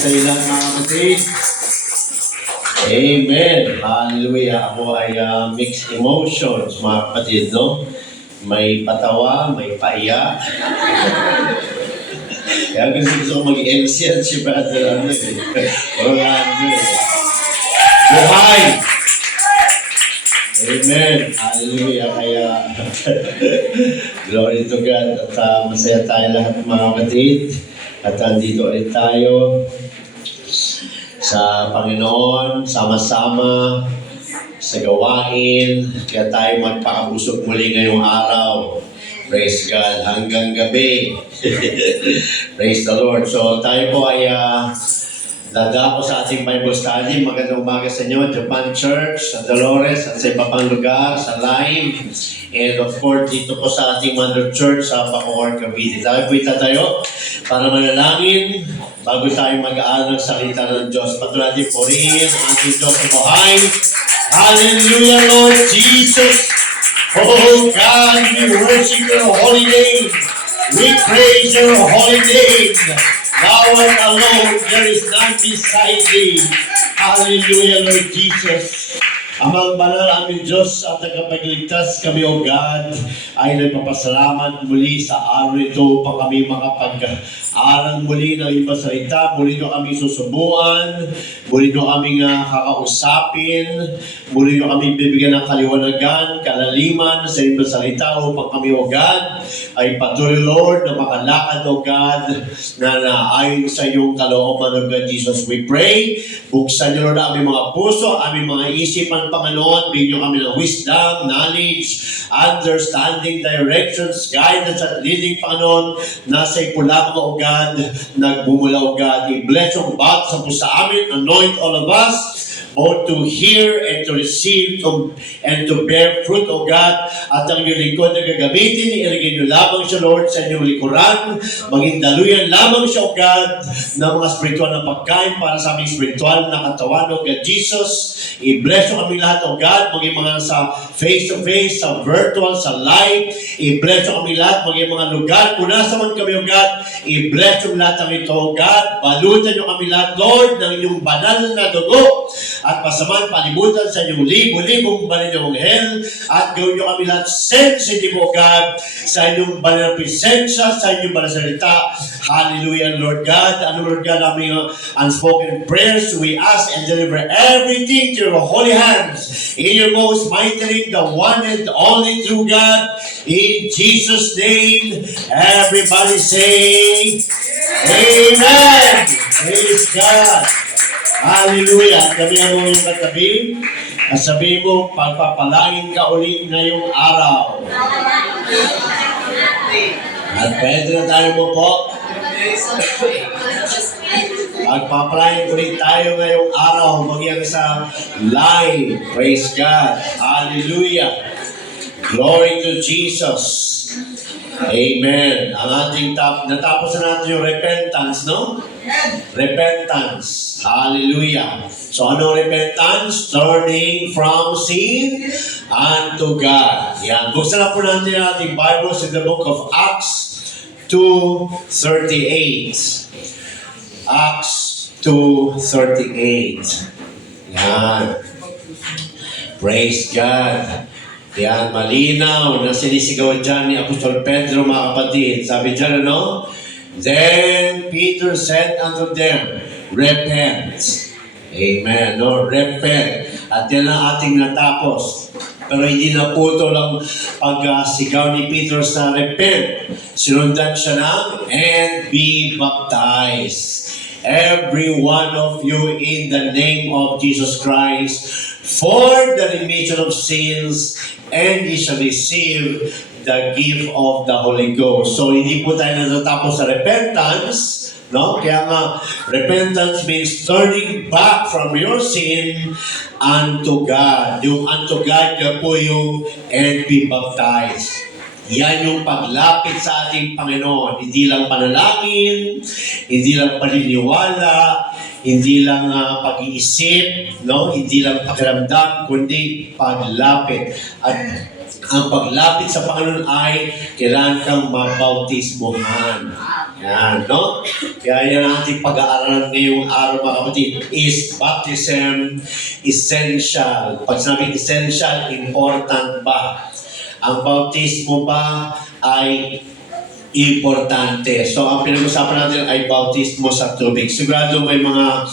sa ilan mga kapatid. Amen. Hallelujah. Ako ay mixed emotions mga kapatid, no? May patawa, may paiyak. Kaya gusto ko mag-MC at si Brother Rolando. Buhay! Amen. Hallelujah. Kaya glory to God. At masaya tayo lahat mga kapatid. At andito ulit tayo sa Panginoon, sama-sama sa gawain. Kaya tayo magpakabusog muli ngayong araw. Praise God. Hanggang gabi. Praise the Lord. So tayo po ay dadako sa ating Bible study. Magandang umaga sa inyo, Japan Church, sa Dolores, at sa iba pang lugar, sa live. And of course, dito po sa ating Mother Church sa Bacoor, Cavite. Tayo po tayo para manalangin bago tayo mag-aaral ng salita ng Diyos. Patuloy natin purihin ang ating Diyos sa buhay. Hallelujah, Lord Jesus! Oh God, we worship your holy name. We praise your holy name. Thou art alone, there is none beside thee. Hallelujah, Lord Jesus. Amang banal aming Diyos at tagapagligtas kami, O God, ay nagpapasalamat muli sa araw ito upang kami makapag-aral muli ng iyong salita. Muli nyo kami susubuan, muli nyo kami kakausapin, muli nyo kami bibigyan ng kaliwanagan, kalaliman sa iyong salita upang kami, O God, ay patuloy, Lord, na makalakad, O God, na naayon sa iyong kalooban, O God Jesus. We pray, buksan nyo, Lord, aming mga puso, aming mga isipan, Panginoon, bigyan nyo kami ng wisdom, knowledge, understanding, directions, guidance, at leading, Panginoon. Nasa ipula mo, O God, nagbumula, O God. I-bless yung bawat sa pusa amin, anoint all of us, both to hear and to receive and to bear fruit, O God. At ang iyong lingkod na gagamitin, ilagay niyo lamang siya, Lord, sa inyong likuran. Maging daluyan lamang siya, O God, ng mga spiritual na pagkain para sa aming spiritual na katawan, O God Jesus. I-bless nyo kami lahat, O God, maging mga sa face-to-face, sa virtual, sa live. I-bless nyo kami lahat, maging mga lugar. Kung nasa man kami, O God, i-bless nyo lahat ng ito, O God. Balutan nyo kami lahat, Lord, ng inyong banal na dugo. At pasaman, palibutan sa inyong libo-libong banal ng hell. At gawin nyo kami lahat sensitive, O God, sa inyong banal na presensya, sa inyong banal na salita. Hallelujah, Lord God. Ano, Lord God, aming unspoken prayers, we ask and deliver everything to your holy hands. In your most mighty name, the one and only true God. In Jesus' name, everybody say, Amen. Praise God. Hallelujah. Kami ang yung katabi. At sabihin mo, pagpapalain ka ulit ngayong araw. At pwede na tayo mo po. Magpapalain ulit tayo ngayong araw. Magyang sa live. Praise God. Hallelujah. Glory to Jesus. Amen. Ang ating natapos na natin yung repentance, no? Repentance. Hallelujah. So ano repentance? Turning from sin unto God. Yan. Buksan na po natin ang ating Bible in the book of Acts 2:38. Acts 2:38. Yan. Praise God. Yan, malinaw na sinisigaw dyan ni Apostol Pedro, mga kapatid. Sabi dyan, ano? Then Peter said unto them, repent. Amen. No? Repent. At yan ang ating natapos. Pero hindi na po ito lang pag-sigaw ni Peter sa repent. Sinundan siya ng and be baptized. Every one of you in the name of Jesus Christ for the remission of sins, and ye shall receive the gift of the Holy Ghost. So, hindi po tayo natatapos sa repentance, no? Kaya nga, repentance means turning back from your sin unto God. Yung unto God, yan po yung and be baptized. Yan yung paglapit sa ating Panginoon. Hindi lang panalangin, hindi lang paniniwala, hindi lang pag-iisip, no? Hindi lang pakiramdam, kundi paglapit. At ang paglapit sa Panginoon ay kailangan kang mabautismohan. Yan, no? Kaya yan ang ating pag-aaralan ngayong araw, mga kapatid. Is baptism essential? Pag sinabing essential, important ba? Ang bautismo ba ay importante? So, ang pinag-usapan natin ay bautismo sa tubig. Sigurado may mga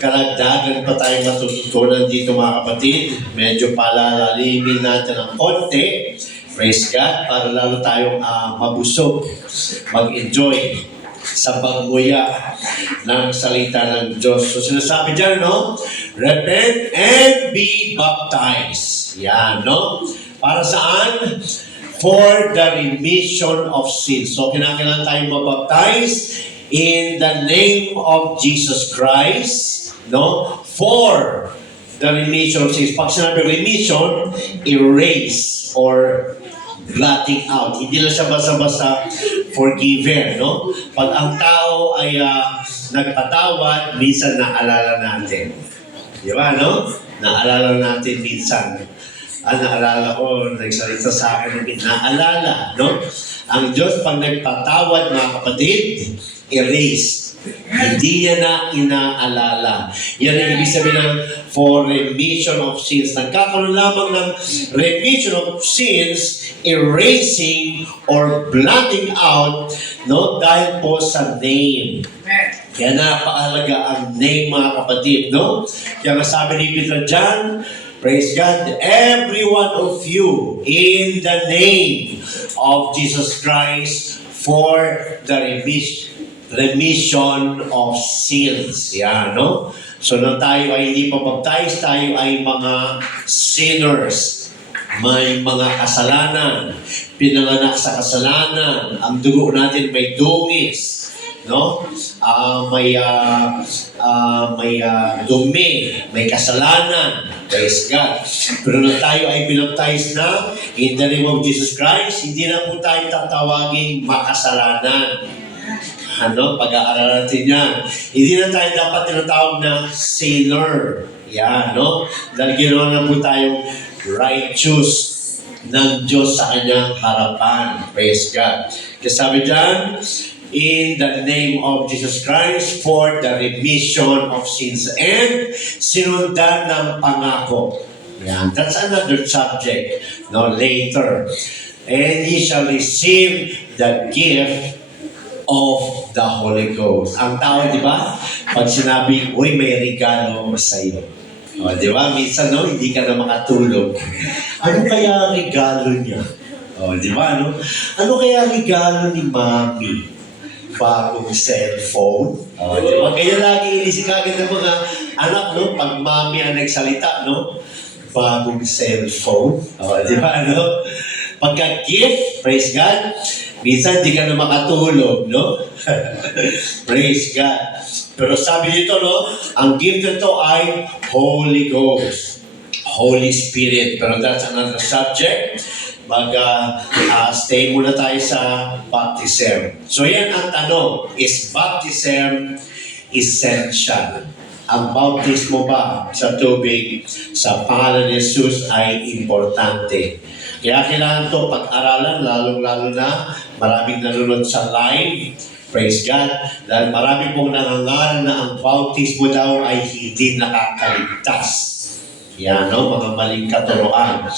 karagdagan pa tayong matututunan dito, mga kapatid. Medyo palalalimin natin ng konti. Praise God, para lalo tayong mabusog, mag-enjoy sa pagmuya ng salita ng Diyos. So sinasabi dyan, no? Repent and be baptized. Yan, no? Para saan? For the remission of sins. So kinakailangan tayong mabaptize in the name of Jesus Christ, no? For the remission of sins. Pag sinabi remission, erase or blotting out. Hindi lang siya basta-basta forgiven, no? Pag ang tao ay nagpatawad, minsan naalala natin. Di ba, no? Naalala natin minsan. Naalala ko, nagsalita sa akin, naalala, no? Ang Diyos, pag nagpatawad, mga kapatid, erase. Hindi niya na inaalala. Yan ang ibig sabihin ng for remission of sins. Nagkakaroon lamang ng remission of sins, erasing or blotting out, no, dahil po sa name. Kaya napakahalaga ang name, mga kapatid, no? Kaya nga sabi ni Peter dyan, praise God, every one of you in the name of Jesus Christ for the remission of sins. Yan, no? So, nung tayo ay hindi pa baptized, tayo ay mga sinners. May mga kasalanan. Pinanganak sa kasalanan. Ang dugo natin may dungis. No? May dumi. May kasalanan. Praise God. Pero nung tayo ay binaptize na in the name of Jesus Christ, hindi na po tayo tatawaging makasalanan. Pag-aaralan natin yan. Hindi na tayo dapat tinatawag na sinner. Yan, no? Dahil ginawa na po tayong righteous ng Diyos sa kanyang harapan. Praise God. Kasi sabi dyan, in the name of Jesus Christ for the remission of sins and sinundan ng pangako. Yan. That's another subject. No, later. And ye shall receive the gift of the Holy Ghost. Ang tao, di ba? Pag sinabi, uy, may regalo sa iyo. O, di ba? Minsan, no, hindi ka na makatulog. Ano kaya regalo niya? O, di ba, no? Ano kaya regalo ni Mami? Bagong cellphone? O, di ba? Kaya lagi inisip agad ng mga anak, no? Pag Mami ang nagsalita, no? Bagong cellphone? O, di ba, no? Pagka-gift, praise God, minsan di ka na makatulog, no? Praise God. Pero sabi dito, no, ang gift nito ay Holy Ghost, Holy Spirit. Pero that's another subject. Stay muna tayo sa baptism. So yan ang tanong, is baptism essential? Ang bautismo ba sa tubig sa pangalan ni Jesus ay importante. Kaya kailangan ito pag-aralan, lalong-lalo na maraming nanonood sa live. Praise God. Dahil marami pong nangangaral na ang bautismo daw ay hindi nakakaligtas. Yan, no? Mga maling katuroan.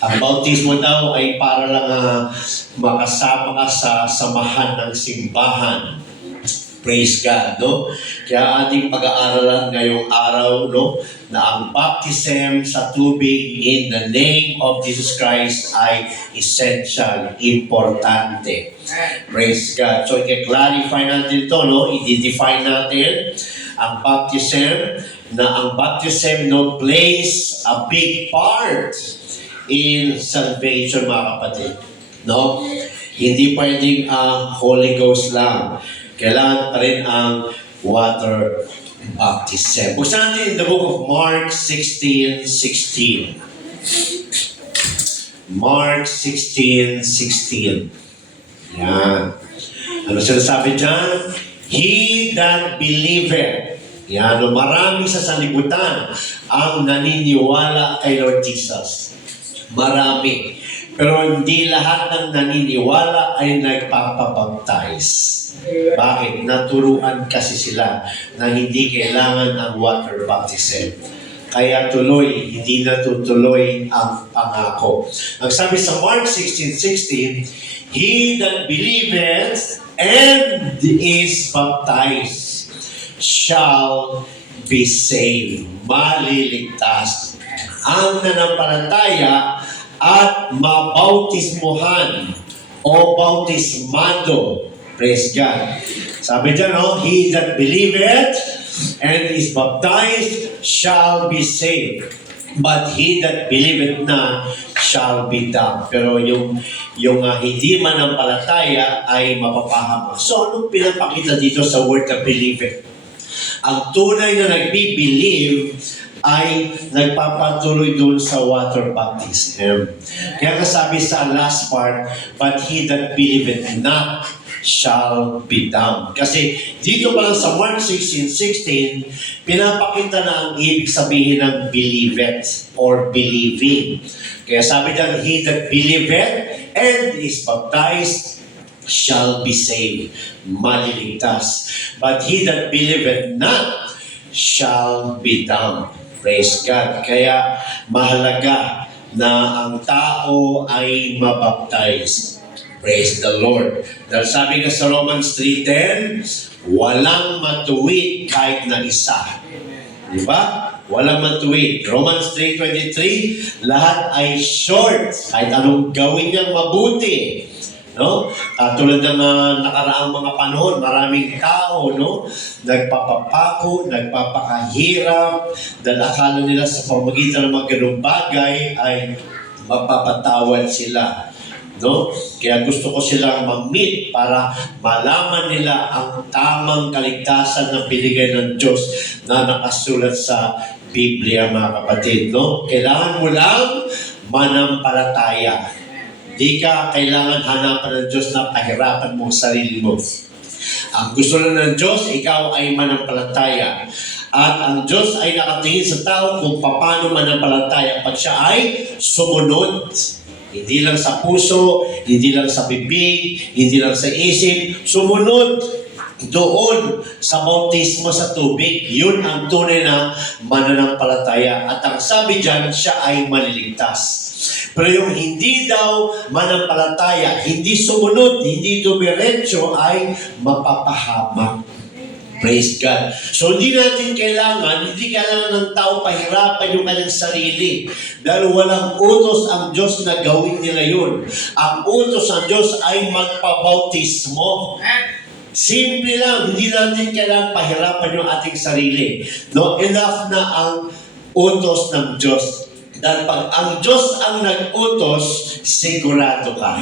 Ang bautismo daw ay para lang makasama ka sa samahan ng simbahan. Praise God, no? Kaya ating pag-aaralan ngayong araw, no, na ang baptism sa tubig in the name of Jesus Christ ay essential, importante. Praise God. So, i-clarify natin ito, no? I-define natin ang baptism, na ang baptism, no, plays a big part in salvation, mga kapatid. No? Hindi pwedeng Holy Ghost lang. Kailangan pa rin ang water baptism. Buksan natin in the book of Mark 16:16. Mark 16:16. Yan. Ano sinasabi dyan? He that believeth. Yan. Maraming sa sanlibutan ang naniniwala kay Lord Jesus. Marami. Pero hindi lahat ng naniniwala ay nagpapabaptize. Bakit? Naturuan kasi sila na hindi kailangan ang water baptism. Kaya tuloy, hindi natutuloy ang pangako. Ang sabi sa Mark 16:16, "He that believeth and is baptized shall be saved." Maliligtas. Ang nanampalataya at mabautismuhan o bautismado. Praise God. Sabi dyan, "He that believeth and is baptized shall be saved. But he that believeth not shall be damned." Pero yung hindi manampalataya ay mapapahamak. So, anong pinapakita dito sa word na believeth? Ang tunay na nagbi-believe ay nagpapatuloy doon sa water baptism. Kaya kasabi sa last part, "But he that believeth not shall be damned." Kasi dito pa lang sa Mark 16:16, pinapakita na ang ibig sabihin ng believeth or believing. Kaya sabi dyan, "He that believeth and is baptized shall be saved." Maliligtas. "But he that believeth not shall be damned." Praise God. Kaya mahalaga na ang tao ay mabaptize. Praise the Lord. Dahil sabi nga sa Romans 3:10, walang matuwid kahit na isa. Di ba? Walang matuwid. Romans 3:23, lahat ay short. Kahit anong gawin niyang mabuti. No? Tulad ng nakaraang mga panahon, maraming tao, no? Nagpapapako, nagpapakahirap, dahil akala nila sa pamagitan ng mga ganung bagay ay mapapatawad sila. No? Kaya gusto ko silang mag-meet para malaman nila ang tamang kaligtasan na binigay ng Diyos na nakasulat sa Biblia, mga kapatid. No? Kailangan mo lang manampalataya. Di ka kailangan hanapan ng Diyos na pahirapan mo sarili mo. Ang gusto lang ng Diyos, ikaw ay manampalataya. At ang Diyos ay nakatingin sa tao kung paano manampalataya pag siya ay sumunod. Hindi lang sa puso, hindi lang sa bibig, hindi lang sa isip. Sumunod doon sa bautismo sa tubig. Yun ang tunay na mananampalataya. At ang sabi dyan, siya ay maliligtas. Pero yung hindi daw manampalataya, hindi sumunod, hindi dumiretso, ay mapapahamak. Praise God. So hindi kailangan ng tao pahirapan yung kanyang sarili. Dahil walang utos ang Diyos na gawin nila yun. Ang utos ng Diyos ay magpabautismo. Simple lang, hindi natin kailangan pahirapan yung ating sarili. No, enough na ang utos ng Diyos. Dahil pag ang Diyos ang nag-utos, sigurado ka.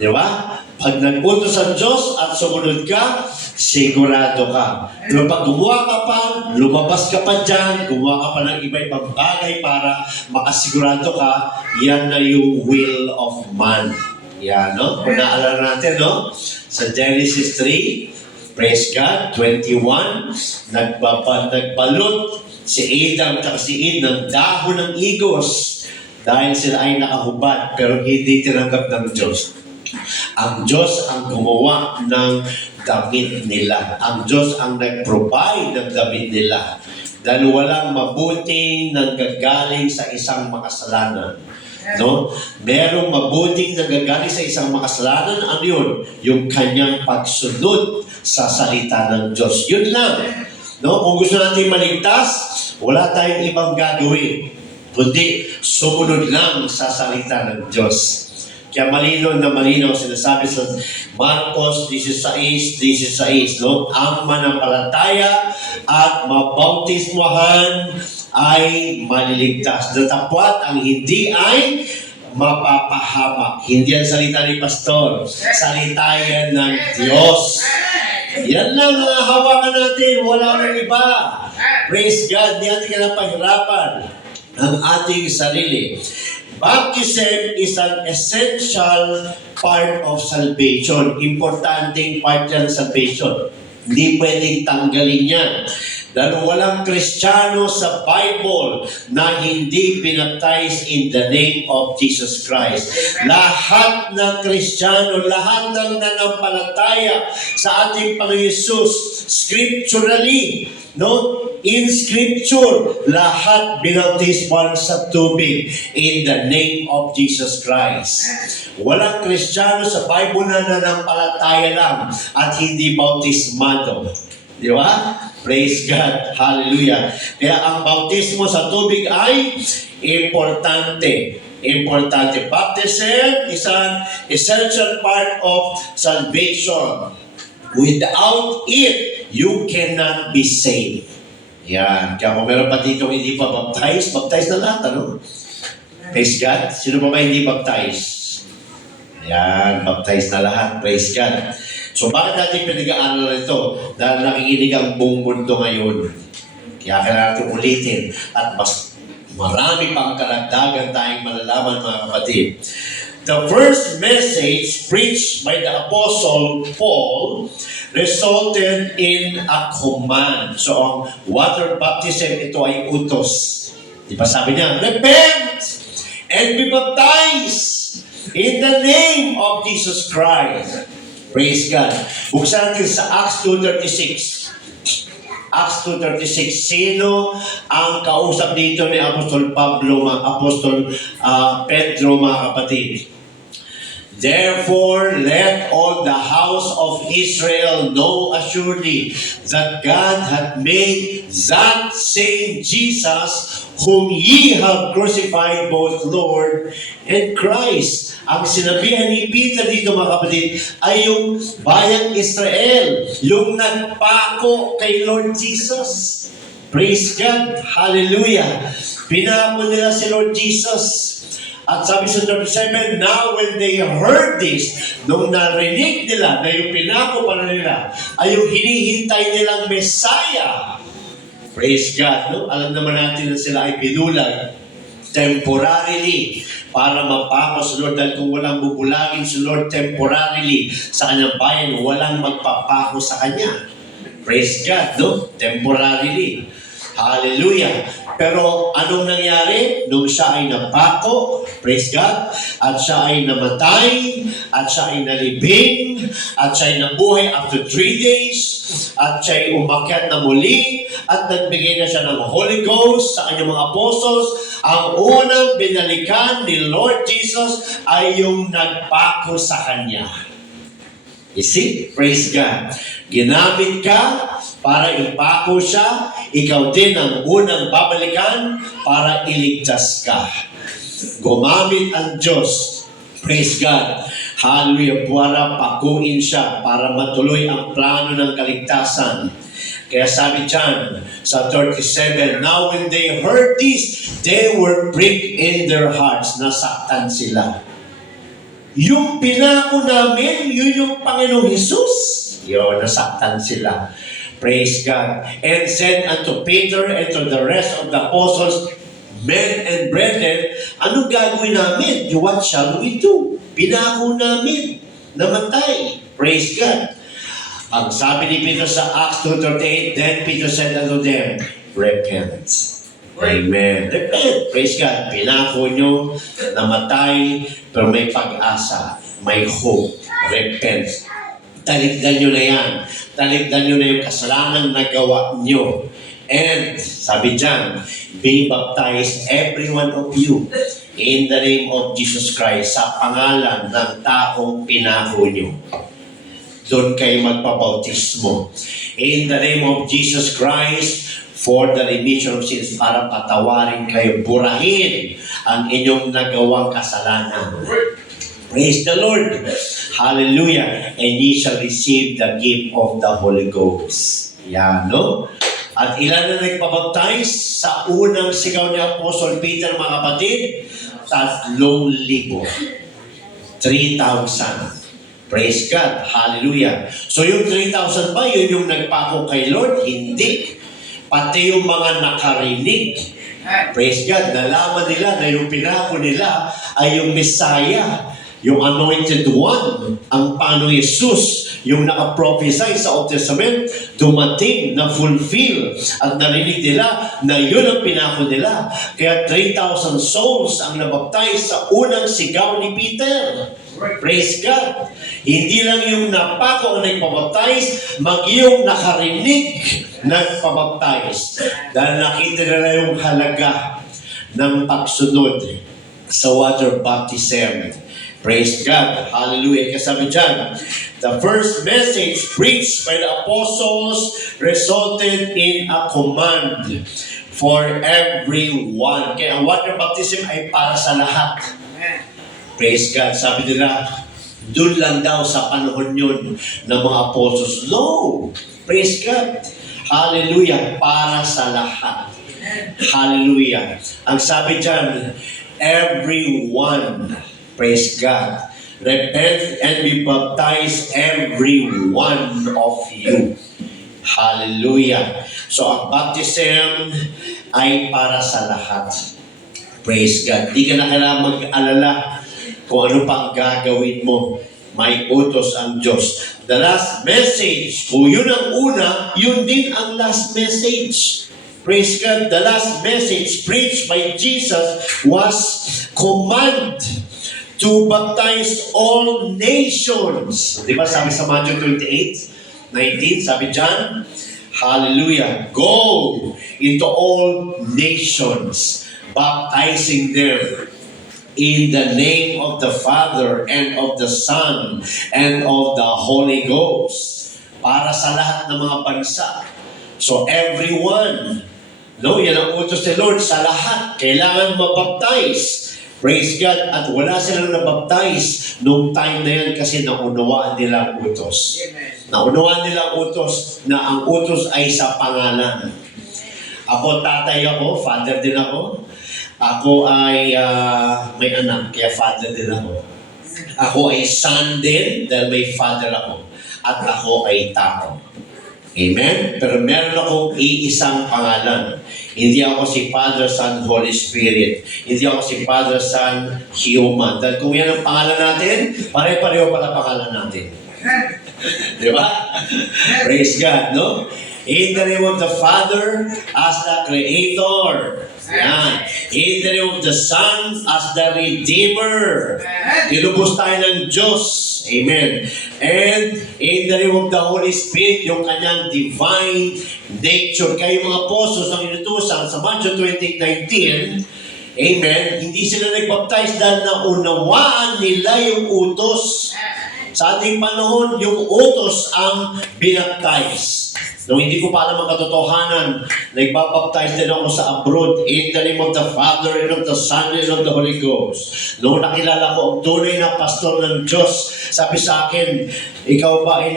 Di ba? Pag nag-utos ang Diyos at sumunod ka, sigurado ka. Pero pag gumawa ka pa, lumabas ka pa dyan, gumawa ka pa ng iba-ibang bagay para makasigurado ka, yan na yung will of man. Yan, no? Kung naalala natin, no? Sa Genesis 3, praise God, 21, nagbalot si Adam at si Eve ng dahon ng igos dahil sila ay nakahubad pero hindi tinanggap ng Diyos. Ang Diyos ang gumawa ng damit nila. Ang Diyos ang nag-provide ng damit nila. Dahil walang mabuting nanggagaling sa isang makasalanan. No? Merong mabuting nanggagaling sa isang makasalanan. Ano yun? Yung kanyang pagsunod sa salita ng Diyos. Yun lang. No? Kung gusto natin maligtas, wala tayong ibang gagawin, kundi sumunod lang sa salita ng Diyos. Kaya malinaw sinasabi sa Marcos 16:16, no? Ang manampalataya at mabautismuhan ay maliligtas. Datapwat ang hindi ay mapapahamak. Hindi ang salita ni Pastor. Salita yan ng Diyos. Yan lang ang hawakan natin. Wala nang iba. Praise God. Di natin kailangan pahirapan ang ating sarili. Baptism is an essential part of salvation. Importanteng part yan ng salvation. Hindi pwedeng tanggalin yan. Dahil walang Kristiyano sa Bible na hindi binaptize in the name of Jesus Christ. Lahat ng Kristiyano, lahat ng nanampalataya sa ating Panginoon Yesus, scripturally, no? In Scripture, lahat binautisman sa tubig in the name of Jesus Christ. Walang Kristiyano sa Bible na nanampalataya lang at hindi bautismado. Di ba? Praise God. Hallelujah. Kaya ang bautismo sa tubig ay importante. Importante. Baptism is an essential part of salvation. Without it, you cannot be saved. Yan. Kaya kung meron pa dito hindi pa baptize na lahat, ano? Praise God. Sino pa ba hindi baptize? Yan. Baptize na lahat. Praise God. So bakit natin pinag-aaral ito? Dahil nakikinig ang buong mundo ngayon. Kaya kailangan natin ulitin. At mas marami pang karagdagan tayong malalaman, mga kapatid. The first message preached by the Apostle Paul resulted in a command. So ang water baptism, ito ay utos. Di ba sabi niya, repent and be baptized in the name of Jesus Christ. Praise God. Buksan natin sa Acts 2:36. Acts 2:36. Sino ang kausap dito ni Apostol Pablo, Apostol Pedro, mga kapatid? Therefore, let all the house of Israel know assuredly that God hath made that same Jesus whom ye have crucified, both Lord and Christ. Ang sinabihan ni Peter dito, mga kapatid, ay yung bayang Israel, yung nagpako kay Lord Jesus. Praise God. Hallelujah. Pinako nila si Lord Jesus. At sabi sa 37, now when they heard this, nung narinig nila na yung pinako pala nila, ay yung hinihintay nilang Messiah. Praise God. No? Alam naman natin na sila ay pinulag temporarily para mapako sa Lord. Dahil kung walang bubulagin si Lord temporarily sa kanyang bayan, walang magpapako sa kanya. Praise God, no? Temporarily. Hallelujah. Pero anong nangyari? Nung siya ay napako, praise God, at siya ay namatay, at siya ay nalibing, at siya ay nabuhay after 3 days, at siya ay umakyat na muli, at nagbigay na siya ng Holy Ghost sa kanyang mga apostles, ang unang binalikan ni Lord Jesus ay yung nagpako sa kanya. You see? Praise God. Ginamit ka para ipako siya, ikaw din ang unang babalikan para iligtas ka. Gumamit ang Diyos. Praise God. Hallelujah. Para pakuin siya para matuloy ang plano ng kaligtasan. Kaya sabi dyan sa 37, now when they heard this, they were pricked in their hearts. Nasaktan sila. Yung pinako namin, yun yung Panginoong Jesus. Yun, nasaktan sila. Praise God. And said unto Peter and to the rest of the apostles, men and brethren, anong gagawin namin? What shall we do? Pinako namin. Namatay. Praise God. Ang sabi ni Peter sa Acts 2:38, then Peter said unto them, repent. Amen. Repent. Praise God. Pinako nyo, namatay, pero may pag-asa, may hope. Repent. Talikdan nyo na yan. Talikdan nyo na yung kasalanan na gawa nyo. And, sabi dyan, be baptized, every one of you, in the name of Jesus Christ, sa pangalan ng taong pinako nyo. Doon kayo magpabautismo. In the name of Jesus Christ, for the remission of sins, para patawarin kayo, burahin ang inyong nagawang kasalanan. Praise the Lord. Hallelujah. And ye shall receive the gift of the Holy Ghost. Yan, no? At ilan na nagpabaptize sa unang sigaw ni Apostle Peter, mga kapatid? 3,000. 3,000. Praise God. Hallelujah. So yung 3,000 ba, yun yung nagpako kay Lord? Hindi. Pati yung mga nakarinig. Praise God. Nalaman nila na yung pinako nila ay yung Messiah. yung anointed one, ang Panginoong Yesus, yung nakaprophesy sa Old Testament, dumating na fulfill at narinig nila na yun ang pinako nila. Kaya 3,000 souls ang nabaptize sa unang sigaw ni Peter. Praise God. Hindi lang yung napako ang nagpabaptize, yung nakarinig nagpabaptize. Dahil nakita nila yung halaga ng pagsunod sa water baptism. Praise God. Hallelujah. Kasabi dyan, the first message preached by the apostles resulted in a command for everyone. Kaya ang water baptism ay para sa lahat. Praise God. Sabi nila, doon lang daw sa panahon yun ng mga apostles. No! Praise God. Hallelujah. Para sa lahat. Hallelujah. Ang sabi dyan, everyone. Praise God. Repent and be baptized, every one of you. Hallelujah. So, ang baptism ay para sa lahat. Praise God. Di ka na kailangan mag-alala kung ano pang gagawin mo. May utos ang Diyos. The last message, kung yun ang una, yun din ang last message. Praise God. The last message preached by Jesus was command to baptize all nations. Di ba sabi sa Matthew 28:19, sabi dyan, hallelujah, go into all nations, baptizing them in the name of the Father and of the Son and of the Holy Ghost. Para sa lahat ng mga bansa. So everyone, no, yan ang utos ni Lord sa lahat. Kailangan mabaptize. Praise God. At wala silang nabaptize nung time na yan kasi naunawaan nila ang utos. Naunawaan nila ang utos na ang utos ay sa pangalan. Ako, tatay ako, father din ako. Ako ay may anak, kaya father din ako. Ako ay son din dahil may father ako. At ako ay tao. Amen? Pero meron akong iisang pangalan. Hindi ako si Father, Son, Holy Spirit. Hindi ako si Father, Son, Human. Dahil kung yan ang pangalan natin, pare-pareho pala pangalan natin. Di ba? Praise God, no? In the name of the Father as the Creator. Yan. In the name of the Son as the Redeemer. Tinubos tayo ng Diyos. Amen. And in the name of the Holy Spirit, yung kanyang divine nature. Kayo mga apostles ang inutusan sa Matthew 20:19, amen, hindi sila nagbaptize dahil naunawaan nila yung utos. Sa ating panahon, yung utos ang binaptize. Nung hindi ko pa alam ang katotohanan, nagbabaptize din ako sa abroad in the name of the Father and of the Son and of the Holy Ghost. Noong nakilala ko ang tunay na pastor ng Diyos, sabi sa akin, ikaw ba ay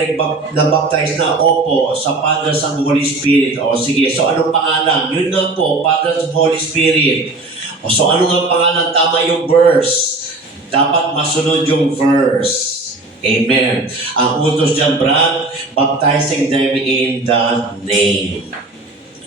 nabaptize na? Opo, sa Father, Son, Holy Spirit. O sige, so anong pangalan? Yun nga po, Father, Son, Holy Spirit. O so ano nga pangalan? Tama yung verse. Dapat masunod yung verse. Amen. Ang utos dyan, Brad, baptizing them in the name.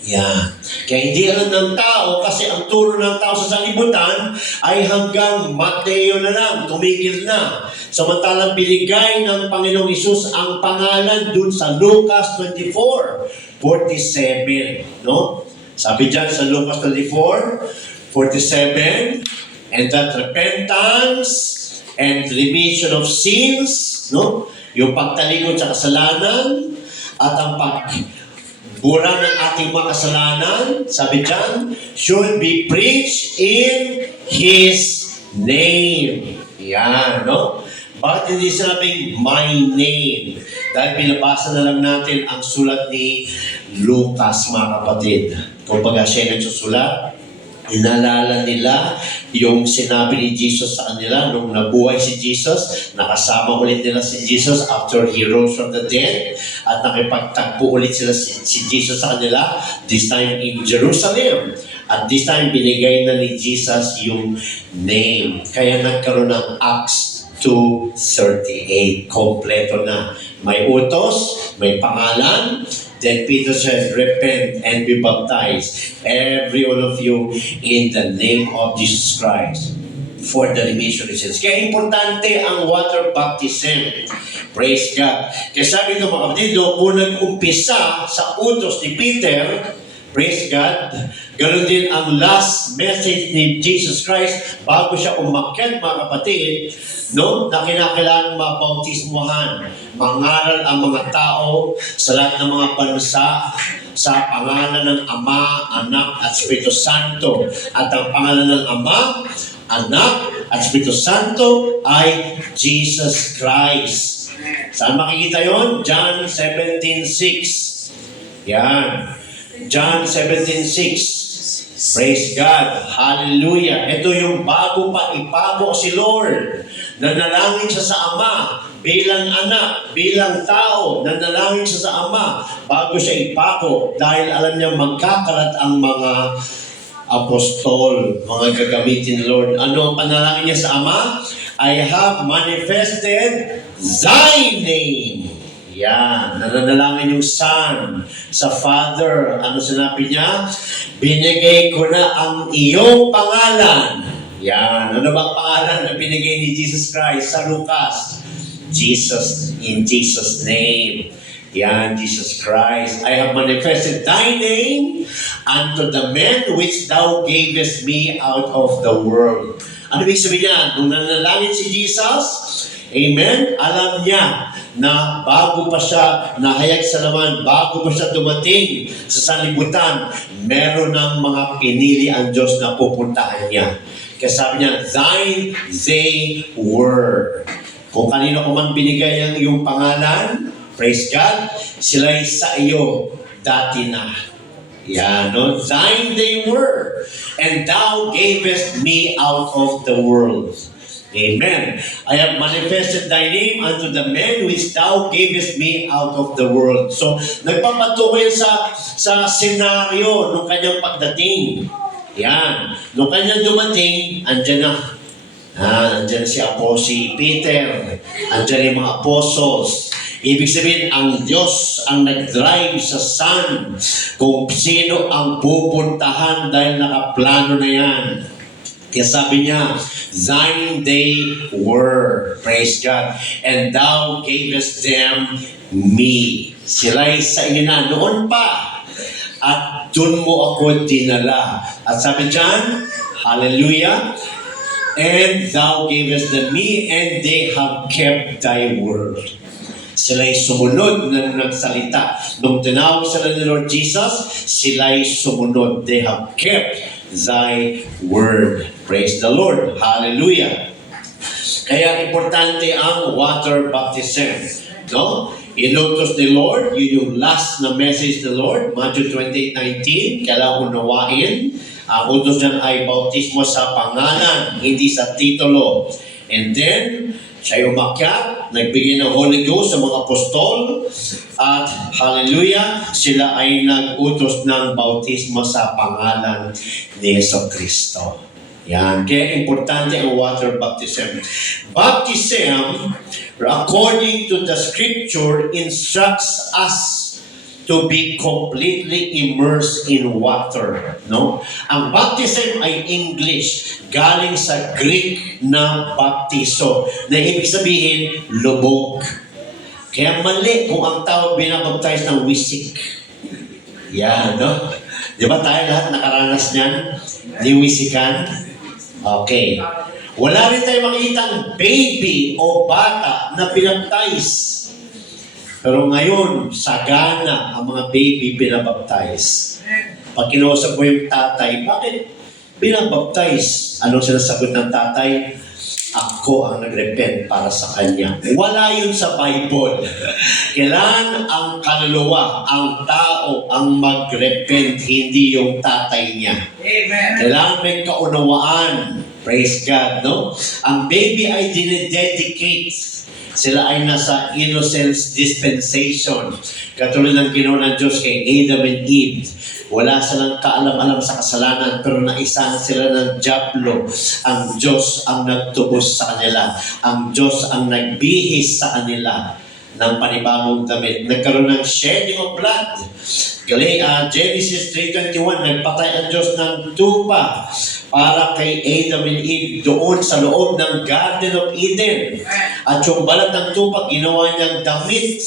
Yan. Kaya hindi alam ng tao kasi ang turo ng tao sa sanlibutan ay hanggang Mateo na lang, tumigil na. Samantalang binigay ng Panginoong Hesus ang pangalan dun sa Lucas 24:47. No? Sabi dyan sa Lucas 24:47, and that repentance and remission of sins, no? Yung pagtalikod sa kasalanan at ang pagbura ng ating mga kasalanan, sabi dyan, should be preached in His name. Yan, no? Bakit hindi sinabing my name? Dahil pinabasa na lang natin ang sulat ni Lucas, mga kapatid. Kung baga siya nagsusulat, inalala nila yung sinabi ni Jesus sa kanila nung nabuhay si Jesus, nakasama ulit nila si Jesus after He rose from the dead, at nakipagtagpo ulit sila si Jesus sa kanila, this time in Jerusalem. At this time, binigay na ni Jesus yung name. Kaya nagkaroon ng Acts 2:38. Kompleto na. May utos, may pangalan. Then Peter said, repent and be baptized, every one of you, in the name of Jesus Christ, for the remission of sins. Kaya importante ang water baptism. Praise God. Kaya sabi ko mga kapatid, kung nag-umpisa sa utos ni Peter, praise God, ganoon din ang last message ni Jesus Christ bago siya umakyat mga kapatid, no, na kinakailangan mabautismuhan. Mangaral ang mga tao sa lahat ng mga bansa sa pangalan ng Ama, Anak at Espiritu Santo. At ang pangalan ng Ama, Anak at Espiritu Santo ay Jesus Christ. Saan makikita yon? John 17:6. Yan. John 17:6. Praise God. Hallelujah. Ito yung bago pa ipako si Lord. Nanalangin siya sa Ama bilang anak, bilang tao. Nanalangin siya sa Ama bago siya ipako dahil alam niya magkakalat ang mga apostol, mga gagamitin ni Lord. Ano ang panalangin niya sa Ama? I have manifested thy name. Yan, nananalangin yung Son sa Father. Ano sinabi niya? Binigay ko na ang iyong pangalan. Yan, ano bang pangalan na binigay ni Jesus Christ sa Lucas? Jesus, in Jesus' name. Yan, Jesus Christ. I have manifested thy name unto the men which thou gavest me out of the world. Ano ibig sabihin niya? Nung nanalangin si Jesus, amen, alam niya na bago pa siya nahayag sa laman, bago pa siya dumating sa sanlibutan, meron ng mga pinili ang Diyos na pupuntahan niya. Kaya sabi niya, thine they were. Kung kanino ko man binigay ang iyong pangalan, praise God, sila'y sa iyo dati na. Yan, no? Thine they were, and thou gavest me out of the world. Amen. I have manifested thy name unto the men which thou gavest me out of the world. So, nagpapatukoy sa senaryo nung kanyang pagdating. Yan. Nung kanyang dumating, andyan na. Andyan si Peter. Andyan yung mga apostles. Ibig sabihin, ang Diyos ang nag-drive sa Son kung sino ang pupuntahan dahil nakaplano na yan. Kaya sabi niya, thine they were, praise God, and thou gavest them me. Sila'y sa inyo na noon pa, at dun mo ako dinala. At sabi diyan, hallelujah, and thou gavest them me, and they have kept thy word. Sila'y sumunod na nagsalita. Nung tinawag sila ni Lord Jesus, sila'y sumunod. They have kept thy word. Praise the Lord. Hallelujah. Kaya importante ang water baptism. No? Inutos ni Lord, yun yung last na message ni Lord, Matthew 28:19, kailangan unawain. Ang utos niyan ay bautismo sa pangalan, hindi sa titulo. And then, siya umakyat, nagbigay ng Holy Ghost sa mga apostol, at hallelujah, sila ay nag-utos ng bautismo sa pangalan ni Jesucristo. Yan. Kaya importante ang water baptism. Baptism, according to the scripture, instructs us to be completely immersed in water. No? Ang baptism ay English, galing sa Greek na baptiso, na ibig sabihin, lubog. Kaya mali kung ang tao binabaptize ng wisik. Yan, no? Di ba tayo lahat nakaranas niyan? Niwisikan? Okay. Wala rin tayo makitang baby o bata na pinabaptize. Pero ngayon, sagana ang mga baby pinabaptize. Pag kinausap mo yung tatay, bakit pinabaptize? Anong sinasagot ng tatay? Ako ang nag-repent para sa kanya. Wala yun sa Bible. Kailangan ang kaluluwa, ang tao, ang mag-repent, hindi yung tatay niya. Amen. Kailangan may kaunawaan. Praise God, no? Ang baby ay dinededicate. Sila ay nasa innocence dispensation. Katulad ng ginawa ng Diyos kay Adam and Eve. Wala silang kaalam-alam sa kasalanan, pero naisahan sila ng dyablo. Ang Diyos ang nagtubos sa kanila. Ang Diyos ang nagbihis sa kanila ng panibagong damit. Nagkaroon ng shedding of blood. Genesis 3:21, nagpatay ang Diyos ng tupa para kay Adam and Eve doon sa loob ng Garden of Eden. At yung balat ng tupa, ginawa niyang damit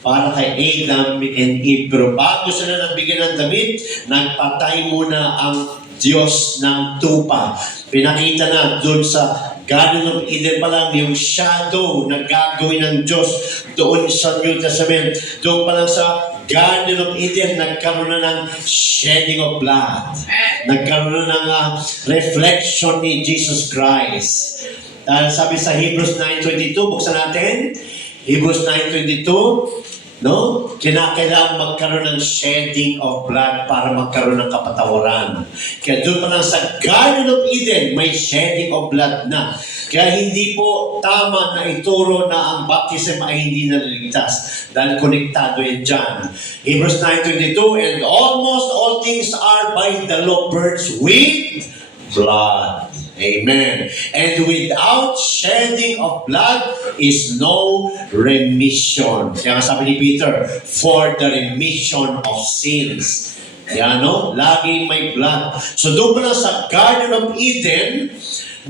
para kay Adam and Eve. Pero bago sila nagbigyan ng damit, nagpatay muna ang Diyos ng tupa. Pinakita na doon sa Garden of Eden pa lang yung shadow na gagawin ng Diyos doon sa New Testament. Doon pa lang sa Garden of Eden, nagkaroon na ng shedding of blood. Nagkaroon na ng reflection ni Jesus Christ. Dahil sabi sa Hebrews 9:22, buksan natin. Hebrews 9:22, no? Kinakailangan magkaroon ng shedding of blood para magkaroon ng kapatawaran. Kaya doon pa lang sa Garden of Eden, may shedding of blood na. Kaya hindi po tama na ituro na ang baptism ay hindi naliligtas. Dahil konektado yan dyan. Hebrews 9:22, and almost all things are by the law purged with blood. Amen. And without shedding of blood is no remission. Kaya sabi ni Peter, for the remission of sins. Yan, no? Lagi may blood. So doon pa lang sa Garden of Eden,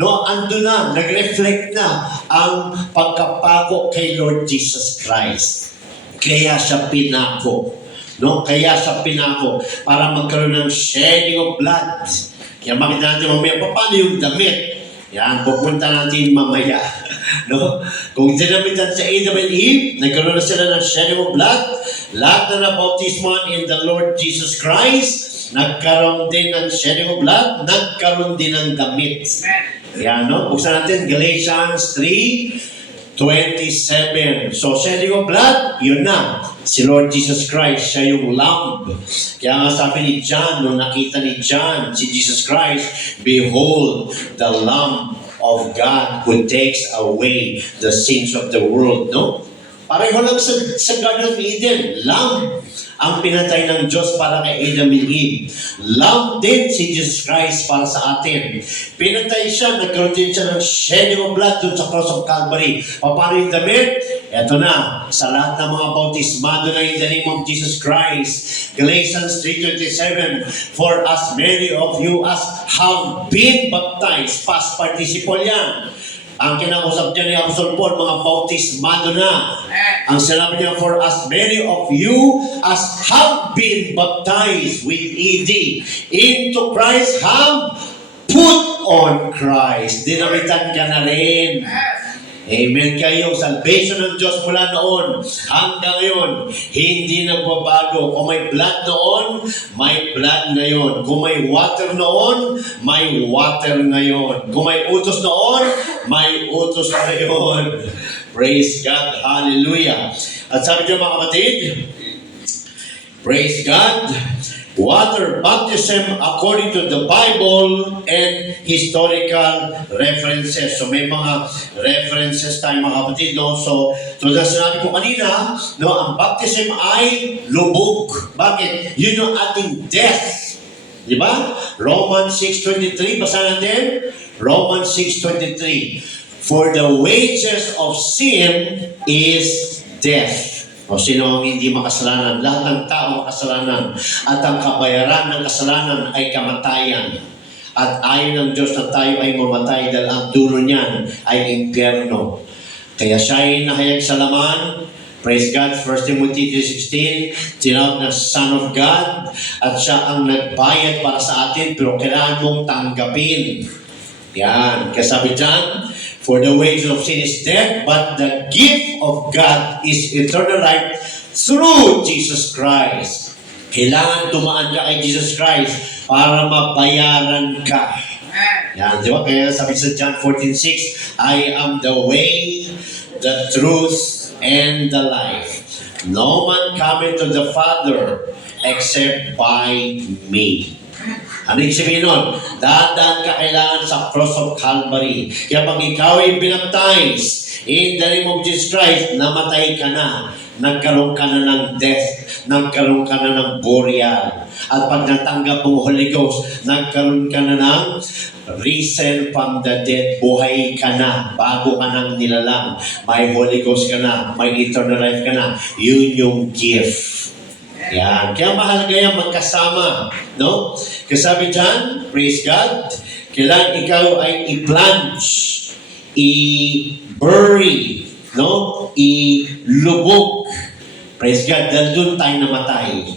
no, ando na, nag-reflect na ang pagkapako kay Lord Jesus Christ. Kaya siya pinako. No? Kaya siya pinako para magkaroon ng shedding of blood. Kaya makita natin mamaya, paano yung damit? Yan, pupunta natin mamaya. No? Kung dinamitan sa Adam and Eve, nagkaroon na sila ng shedding of blood. Lahat na nabautisman in the Lord Jesus Christ, nagkaroon din ng shedding of blood, nagkaroon din ng damit. Yan, no? Buksan natin, Galatians 3:27. So, shedding of blood, yun na. Si Lord Jesus Christ, siya yung lamb. Kaya nga sabi ni John, nung nakita ni John, si Jesus Christ, behold, the Lamb of God who takes away the sins of the world. No? Pareho lang sa Garden of Eden, lamb ang pinatay ng Diyos para kay Adam and Eve. Lamb din si Jesus Christ para sa atin. Pinatay siya, nagkaroon din siya ng shedding of blood doon sa cross of Calvary. Paano yung damit? Eto na, sa lahat ng mga bautismado na in the name of Jesus Christ. Galatians 3:27, for as many of you as have been baptized, past participle yan. Ang kinausap niya ni Apostol Paul, mga bautismado na. Ang sinabi niya, for as many of you as have been baptized with ED into Christ, have put on Christ. Dinamitan ka na rin. Amen. Kaya yung salvation ng Diyos mula noon hanggang ngayon, hindi nagbabago. Kung may blood noon, may blood ngayon. Kung may water noon, may water ngayon. Kung may utos noon, may utos ngayon. Praise God. Hallelujah. At sabi niyo mga kapatid, praise God, water baptism according to the Bible and historical references. So may mga references tayo mga kapatid, no? So sinabi ko kanina, no, ang baptism ay lubog. Bakit? Yun yung ating death. Di ba? Romans 6:23, basa natin. Romans 6:23. For the wages of sin is death. O sino ang hindi makasalanan? Lahat ng tao makasalanan. At ang kabayaran ng kasalanan ay kamatayan. At ayon ng Diyos na tayo ay mamatay dahil ang dulo niyan ay impyerno. Kaya siya ay nahayag sa laman. Praise God, 1 Timothy 3:16, tinawag na Son of God. At siya ang nagbayad para sa atin, pero kailangan mong tanggapin. Yan. Kaya sabi dyan, for the wages of sin is death, but the gift of God is eternal life through Jesus Christ. Kailangan tumaan ka kay Jesus Christ para mabayaran ka. Yan, di ba? Kaya sabi sa John 14:6, I am the way, the truth, and the life. No man cometh to the Father except by me. Ano yung sabihin nun? Dahan-dahan ka kailangan sa cross of Calvary. Kaya pag ikaw ay binaptize in the name of Jesus Christ, namatay ka na. Nagkaroon ka na ng death. Nagkaroon ka na ng burial. At pag natanggap mo Holy Ghost, nagkaroon ka na ng risen from the dead. Buhay ka na. Bago ka nang nilalang. May Holy Ghost ka na. May eternal life ka na. Yun yung gift. Yan. Kaya mahalaga yan magkasama. No? Kasi sabi dyan, praise God, kailangan ikaw ay i-plunge, i-bury, no? I-lubog. Praise God, dahil doon tayo namatay.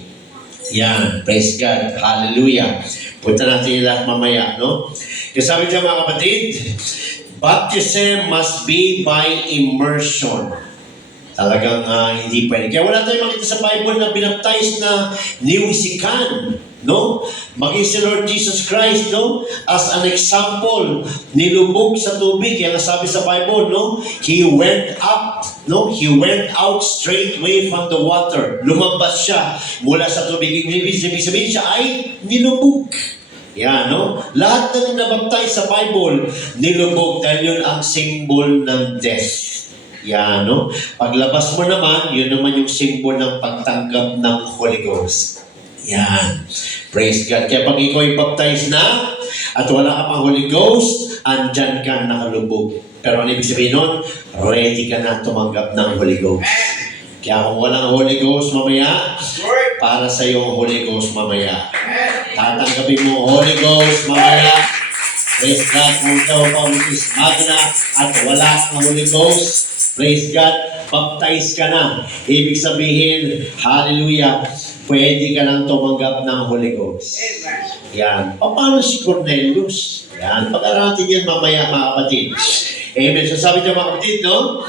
Yan, praise God, hallelujah. Punta natin yung lahat mamaya, no? Kasi sabi dyan mga kapatid, baptism must be by immersion. Talagang hindi pwede. Kaya wala tayong makita sa Bible na binaptize na niwisikan, no? Maging si Lord Jesus Christ, no? As an example, nilubog sa tubig. Kaya nasabi sa Bible, no? He went up, no? He went out straight away from the water. Lumabas siya mula sa tubig. Ibig sabihin siya ay nilubog. Yan, no? Lahat ng nabaptize sa Bible, nilubog dahil yun ang symbol ng death. Yan, no? Paglabas mo naman, yun naman yung symbol ng pagtanggap ng Holy Ghost. Yan. Praise God. Kaya pag ikaw ay baptized na, at wala ka pang Holy Ghost, andyan ka nakalubog. Pero ano ibig sabihin nun? Ready ka na tumanggap ng Holy Ghost. Kaya kung walang Holy Ghost mamaya, para sa iyo ang Holy Ghost mamaya. Tatanggapin mo Holy Ghost mamaya. Praise God. Kung ikaw pa is magna at wala kang Holy Ghost, praise God, baptize ka na. Ibig sabihin, hallelujah, pwede ka nang tumanggap ng Holy Ghost. Yan. Paano si Cornelius? Yan. Pag-aralan natin yan mamaya, mga kapatid. Amen. So sabi niya, mga kapatid, no?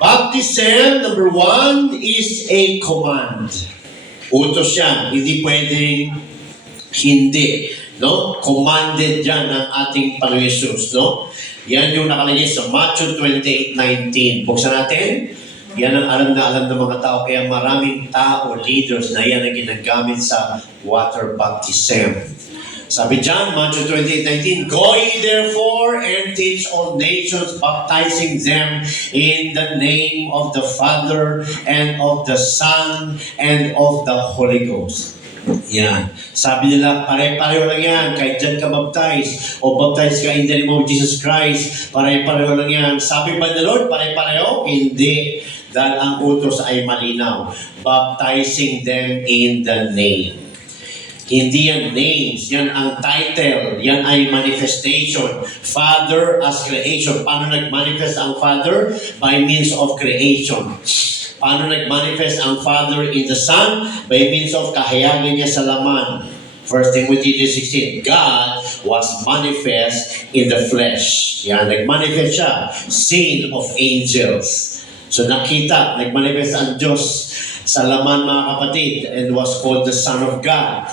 Baptism, number 1, is a command. Utos yan. Hindi pwedeng hindi. No? Commanded yan ng ating Panginoon Jesus, no? Yan yung nakalagay sa Matthew 28:19. Buksan natin. Yan ang alam ng mga tao. Kaya maraming tao, leaders, na yan ang ginagamit sa water baptism. Sabi dyan, Matthew 28:19, Go ye therefore and teach all nations, baptizing them in the name of the Father and of the Son and of the Holy Ghost. Yan. Sabi nila, pare-pareho lang yan. Kahit dyan ka baptize o baptize ka in the name of Jesus Christ, pare-pareho lang yan. Sabi ba ni Lord, pare-pareho? Hindi. Dahil ang utos ay malinaw. Baptizing them in the name. Hindi yan names, yan ang title, yan ay manifestation. Father as creation. Paano nag-manifest ang Father? By means of creation. Paano nag-manifest ang Father in the Son? By means of kahayagan niya sa laman. 1 Timothy 3:16, God was manifest in the flesh. Yan, nag-manifest siya. Seen of angels. So nakita, nag-manifest ang Diyos sa laman, mga kapatid, and was called the Son of God.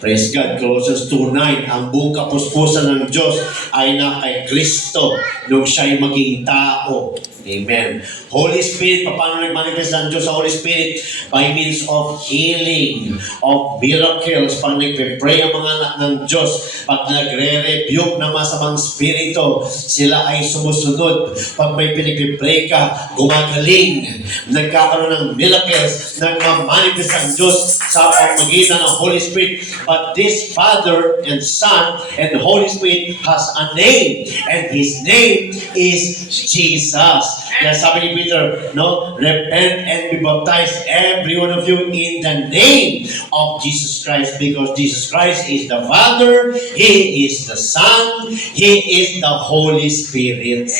Praise God. Colossians 2:9, ang buong kapuspusan ng Diyos ay na kay Kristo nung siya'y maging tao. Amen. Holy Spirit, paano nag-manifest ang Diyos sa Holy Spirit? By means of healing, of miracles. Pag nagpe-pray ang mga anak ng Diyos, pag nagre-rebuke ng masamang spirito, sila ay sumusunod. Pag may pinipipray ka, gumagaling. Nagkakaroon ng miracles, nagmamanifest ang Diyos sa pamagitan ng Holy Spirit. But this Father and Son and Holy Spirit has a name, and His name is Jesus. Kaya sabi ni Peter, no, repent and be baptized, every one of you, in the name of Jesus Christ, because Jesus Christ is the Father, He is the Son, He is the Holy Spirit.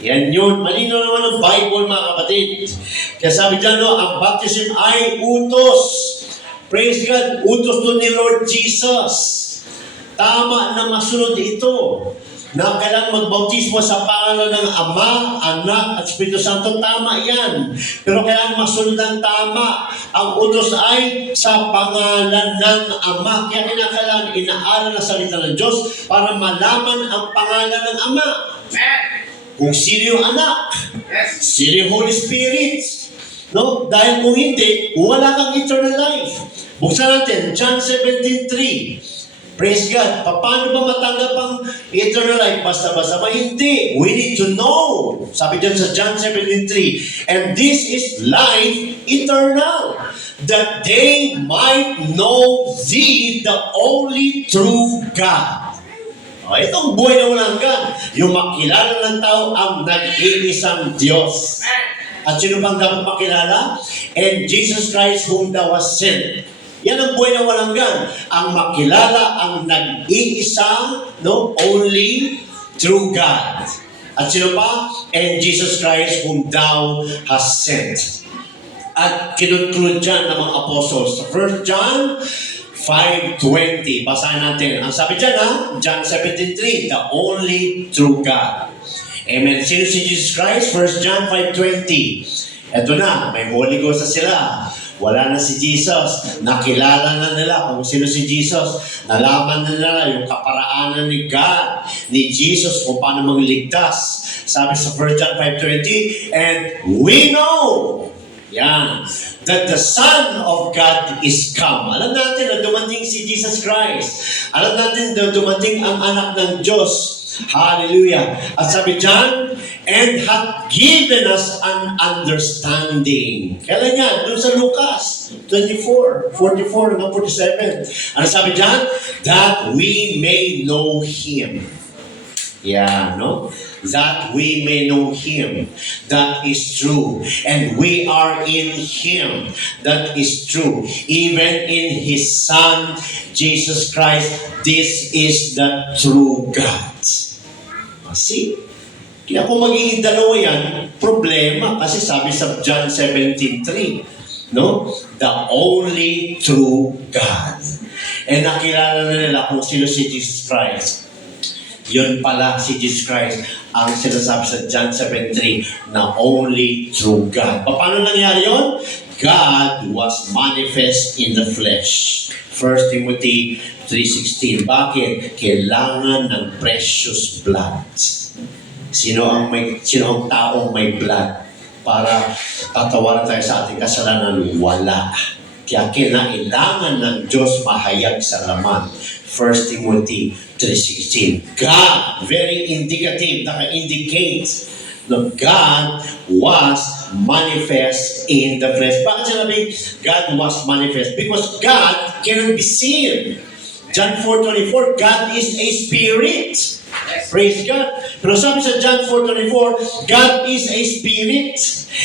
Yan yun. Malinaw naman ang Bible, mga kapatid. Kaya sabi dyan, no, ang baptism ay utos. Praise God, utos to ni Lord Jesus. Tama na masunod ito. Na kailangan magbautismo sa pangalan ng Ama, Anak, at Espiritu Santo, tama yan. Pero kailangan masunod ang tama. Ang utos ay sa pangalan ng Ama. Kaya kinakailangan inaaral ang salita ng Diyos para malaman ang pangalan ng Ama. Kung sino yung Anak, sino yung Holy Spirit. No? Dahil kung hindi, wala kang eternal life. Buksan natin, John 17:3. Praise God. Paano ba matanggap ang eternal life? Basta-basta ba? Hindi. We need to know. Sabi dyan sa John 17:3. And this is life eternal, that they might know Thee, the only true God. Itong buhay na walang hanggan. Yung makilala ng tao ang nag-iisang Diyos. At sino bang dapat makilala? And Jesus Christ whom thou hast sent. Yan ang buhay na walang gan. Ang makilala ang nag-iisang, no, only true God. At sino pa? And Jesus Christ whom thou hast sent. At kinconclude dyan ng mga apostles. 1 John 5:20. Basahin natin. Ang sabi dyan, John 17:3, the only true God. Amen. Sino si Jesus Christ? 1 John 5:20. Ito na, may Holy Ghost na sila. Wala na si Jesus. Nakilala na nila kung sino si Jesus. Nalaman na nila yung kaparaanan ni God, ni Jesus, kung paano magligtas. Sabi sa 1 John 5:20, and we know, yan, that the Son of God is come. Alam natin na dumating si Jesus Christ. Alam natin na dumating ang anak ng Diyos. Hallelujah. At sabi dyan, and hath given us an understanding. Kailan yan? Doon sa Lucas 24, 44, hanggang 47. Ano sabi dyan? That we may know Him. Yeah, no? That we may know Him. That is true. And we are in Him. That is true. Even in His Son, Jesus Christ, this is the true God. See? Kaya kung magiging dalawa yan, problema. Kasi sabi sa John 17:3, no? The only true God. And nakilala na nila kung sino si Jesus Christ. Yun pala si Jesus Christ ang sinasabi sa John 7:3 na only true God. Paano nangyari yun? God was manifest in the flesh. 1 Timothy 3:16. Bakit? Kailangan ng precious blood. Sino ang taong may blood para tatawaran tayo sa ating kasalanan? Wala. Kaya kailangan ng Diyos mahayag sa laman. 1 Timothy 3:16. God, very indicative, naka-indicate that God was manifest in the flesh. Bakit sinabi God was manifest? Because God cannot be seen. John 4:24, God is a spirit. Praise God. Pero sabi sa John 4:24, God is a spirit,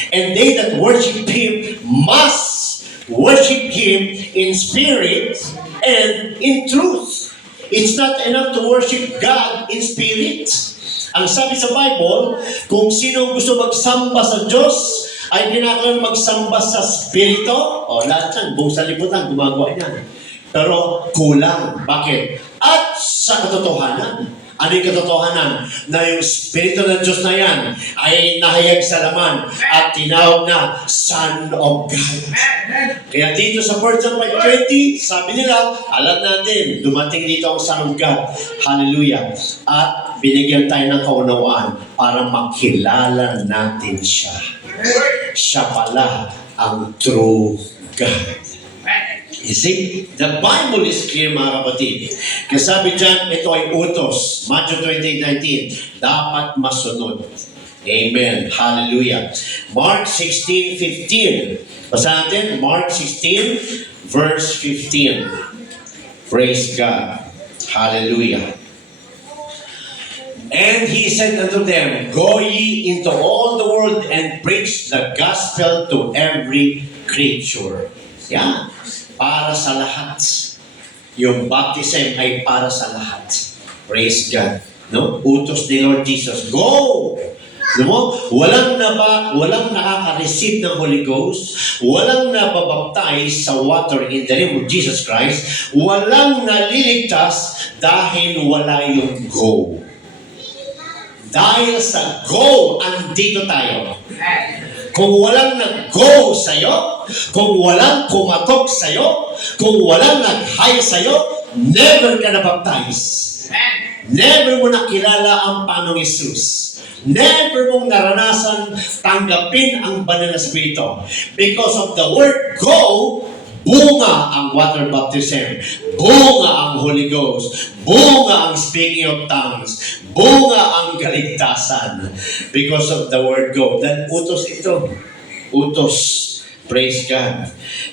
and they that worship Him must worship Him in spirit and in truth. It's not enough to worship God in spirit. Ang sabi sa Bible, kung sino gusto magsamba sa Diyos, ay kinakailangan magsamba sa Spirito. O, lahat yan, buong salibutan, gumagawa niyan. Pero kulang. Bakit? At sa katotohanan. Ano yung katotohanan? Na yung Espiritu ng Diyos na yan ay nahayag sa laman at tinawag na Son of God. Kaya dito sa 1 John 5:20, sabi nila, alam natin, dumating dito ang Son of God. Hallelujah. At binigyan tayo ng kaunawaan para makilala natin siya. Siya pala ang true God. You see, the Bible is clear, mga kapatid. Kasi sabi dyan, ito ay utos. Matthew 28:19, dapat masunod. Amen. Hallelujah. Mark 16:15. Basta natin, Mark 16, verse 15. Praise God. Hallelujah. And He said unto them, go ye into all the world and preach the gospel to every creature. Yan. Para sa lahat. Yung baptism ay para sa lahat. Praise God. No? Utos ni Lord Jesus. Go! No? Walang nakaka-receive ng Holy Ghost. Walang nababaptize sa water in the name of Jesus Christ. Walang naliligtas dahil wala yung go. Dahil sa go, andito tayo. Kung walang nag-go sa'yo, kung walang kumatok sa'yo, kung walang nag-hi sa'yo, never ka na-baptize. Never mo nakilala ang Panginoong Hesus. Never mong naranasan tanggapin ang banal na Espiritu. Because of the word go, bunga ang water baptism, bunga ang Holy Ghost, bunga ang speaking of tongues, bunga ang kaligtasan. Because of the word go. Then utos ito. Utos. Praise God.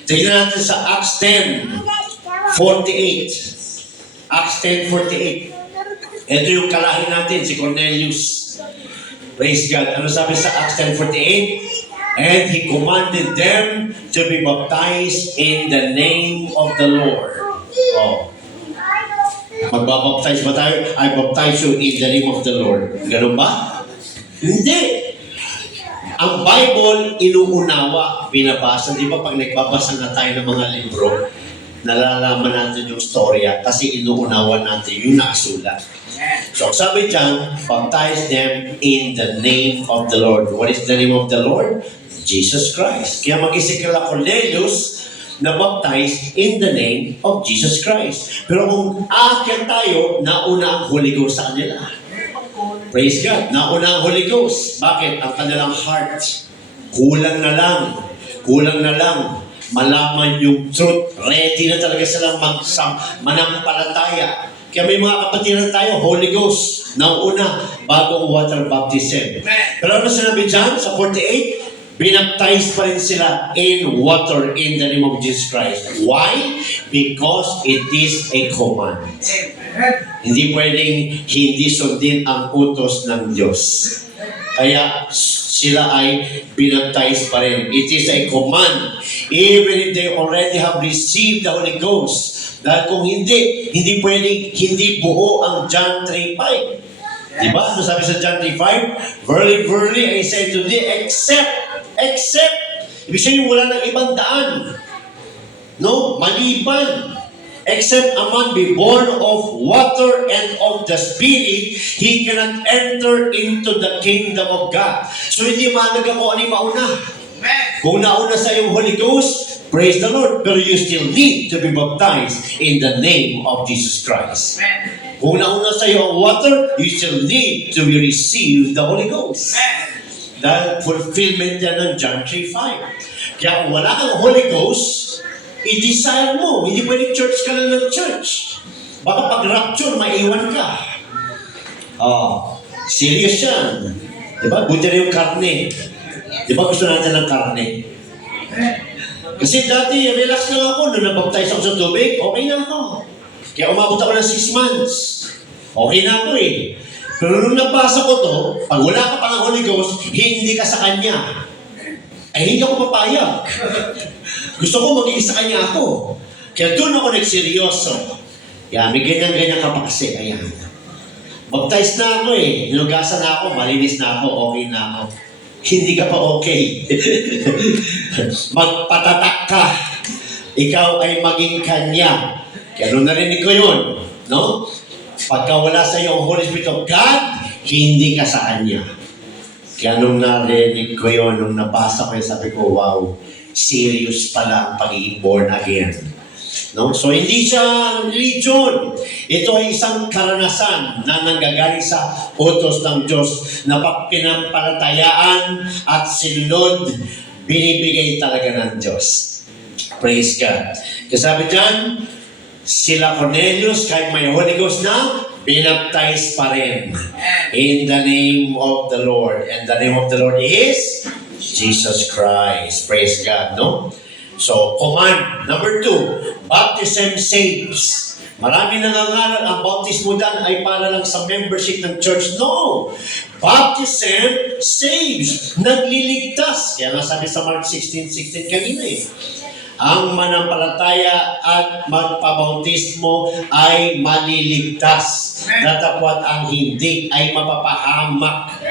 Tingnan natin sa Acts 10:48. Acts 10:48. Ito yung kalahin natin, si Cornelius. Praise God. Ano sabi sa Acts 10:48? And He commanded them to be baptized in the name of the Lord. Oh. Magbabaptize ba tayo? I baptize you in the name of the Lord. Ganun ba? Hindi. Ang Bible, inuunawa, binabasa. Di ba pag nagbabasa na tayo ng mga libro, nalalaman natin yung storya kasi inuunawa natin yung nakasulat. So sabi dyan, baptize them in the name of the Lord. What is the name of the Lord? Jesus Christ. Kaya mag-isip kila Cornelius na baptized in the name of Jesus Christ. Pero kung aakyat tayo, nauna ang Holy Ghost sa kanila. Praise God. Nauna ang Holy Ghost. Bakit? Ang kanilang heart. Kulang na lang. Malaman yung truth. Ready na talaga silang manampalataya. Kaya may mga kapatiran tayo, Holy Ghost, nauna bago ang water baptism. Pero ano sinabi dyan sa 48? Binaptize pa rin sila in water in the name of Jesus Christ. Why? Because it is a command. Hindi pwedeng hindi sundin ang utos ng Diyos. Kaya sila ay binaptize pa rin. It is a command. Even if they already have received the Holy Ghost. Dahil kung hindi pwedeng hindi buo ang John 3:5. Diba? Ano sabi sa John 3:5? Verily, verily, I say to thee, except. Ibig sabihin, wala ng ibang daan. No? Maliban. Except a man be born of water and of the Spirit, he cannot enter into the kingdom of God. So hindi mahalaga kung ano yung mauna. Kung nauna sa iyong Holy Ghost, praise the Lord, pero you still need to be baptized in the name of Jesus Christ. Kung nauna sa iyo ang water, you still need to receive the Holy Ghost. Dahil fulfillment yan ng John 3:5. Kaya kung wala kang Holy Ghost, i-desire mo. Hindi pwedeng church ka lang ng church. Baka pag rapture, maiwan ka. Serious yan. Diba? Buti rin yung karne. Diba gusto natin ng karne? Kasi dati, relax lang ako. Nung nabaptize ako sa tubig, okay na ako. Kaya umabot ako ng 6 months. Okay na ako eh. Pero nung nabasa ko to, pag wala ka pa ng Holy Ghost, hindi ka sa Kanya. Ay hindi ako papayag. Gusto ko maging sa Kanya ako. Kaya doon ako nagseryoso. Kaya may ganyan-ganyan ka pa kasi. Ayan. Baptize na ako eh. Nilugasan na ako, malinis na ako, okay na ako. Hindi ka pa okay. Magpatatak ka. Ikaw ay maging Kanya. Kaya nung narinig ko yun, no? Pagka wala sa iyo ang Holy Spirit of God, hindi ka sa Kanya. Kaya nung narinig ko yun, nung nabasa ko yun, sabi ko, wow, serious pala ang pagiging born again. No? So hindi siya religion. Ito ay isang karanasan na nanggagaling sa utos ng Diyos na pag pinampalatayaan at sinunod, binibigay talaga ng Diyos. Praise God. Kasabi dyan, sila Cornelius, kahit may Holy Ghost na, binaptize pa rin. In the name of the Lord. And the name of the Lord is Jesus Christ. Praise God, no? So, command. Number 2, baptism saves. Marami nangangaral, ang baptismo dan ay para lang sa membership ng church. No! Baptism saves. Nagliligtas. Kaya nga sabi sa Mark 16:16 kanina eh. Ang manampalataya at magpabautismo ay maliligtas. Datapwat ang hindi ay mapapahamak.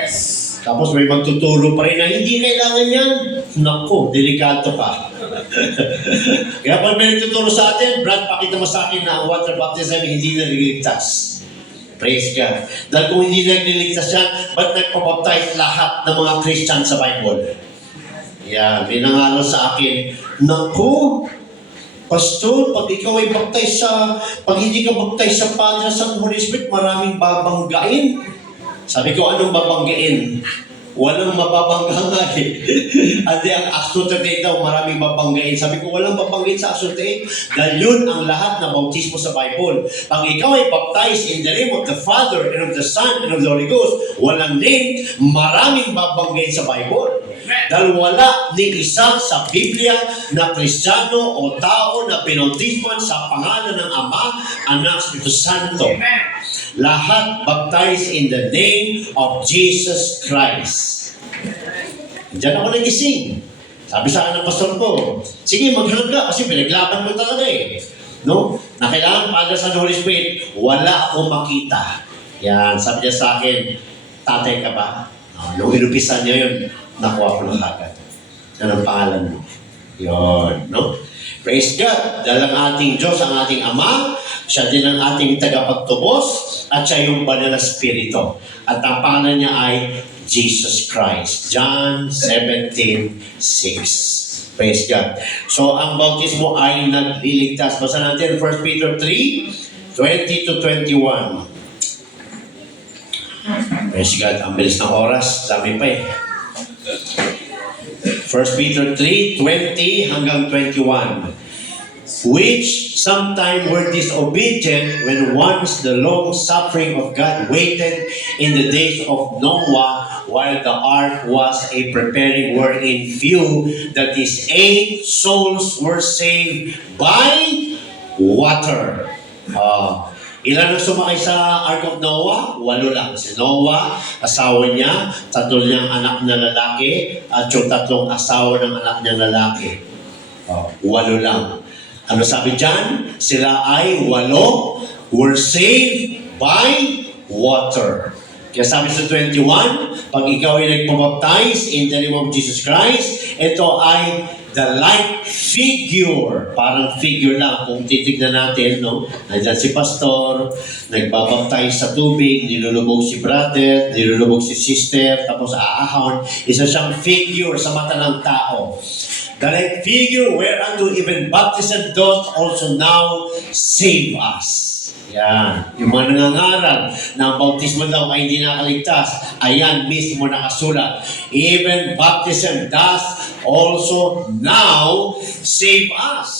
Tapos may magtuturo pa rin na hindi kailangan yan. Naku, delikado ka. Kaya pag may nagtuturo sa atin, Brad, pakita mo sa akin na ang water baptism hindi naliligtas. Praise God. Dahil kung hindi nagliligtas yan, ba't nagpabaptize lahat ng mga Christian sa Bible? Yeah, may nangalo sa akin, naku, Pastor, pag ikaw ay pag hindi ka baptize sa Padre sa Holy Spirit, maraming babanggain. Sabi ko, anong babanggain? Walang mababangga nga eh. Andi ang Acts 2:38 daw, maraming babanggain. Sabi ko, walang babanggain sa Acts 2:38 dahil yun ang lahat na bautismo sa Bible. Pag ikaw ay baptized in the name of the Father and of the Son and of the Holy Ghost, walang name, maraming babanggain sa Bible. Dahil wala ni isa sa Biblia na Kristiyano o tao na pinautisman sa pangalan ng Ama, Anak, Espiritu Santo. Lahat baptized in the name of Jesus Christ. Diyan ako nagising. Sabi sa akin ng pastor ko, sige, maghanap ka kasi pinaglaban mo talaga eh. No? Na kailangan Father Son, Holy Spirit, wala akong makita. Yan, sabi niya sa akin, tatay ka ba? Nung inupisan niya yun, nakuha ko na agad. Yan ang pangalan mo. Yun, no? Praise God! Dahil ang ating Diyos, ang ating Ama, siya din ang ating tagapagtubos, at siya yung banal na spirito. At ang pangalan niya ay Jesus Christ. John 17:6. Praise God. So, ang bautismo ay nagliligtas. Basta natin 1 Peter 3:20-21. Praise God. Ang bilis ng oras. Dami pa eh. 1 Peter 3:20-21. Which sometime were disobedient when once the long suffering of God waited in the days of Noah while the ark was a preparing, wherein few, that is 8 souls were saved by water. Ilan ang sumakay sa Ark of Noah? 8 lang. Si Noah, asawa niya, 3 niyang anak na lalaki, at yung 3 asawa ng anak niyang lalaki. 8 lang. Ano sabi dyan? Sila ay 8 were saved by water. Kaya sabi sa 21, pag ikaw ay nagpabaptize in the name of Jesus Christ, ito ay the like figure. Parang figure lang. Kung titignan natin, no? Nandiyan si pastor, nagbabaptize sa tubig, nilulubog si brother, nilulubog si sister, tapos aahon. Isa siyang figure sa mata ng tao. The like figure whereunto even baptism doth also now save us. Yan. Yung mga nangangaral na ang bautismo daw ay hindi nakaligtas, ayan mismo nakasulat. Even baptism does also now save us.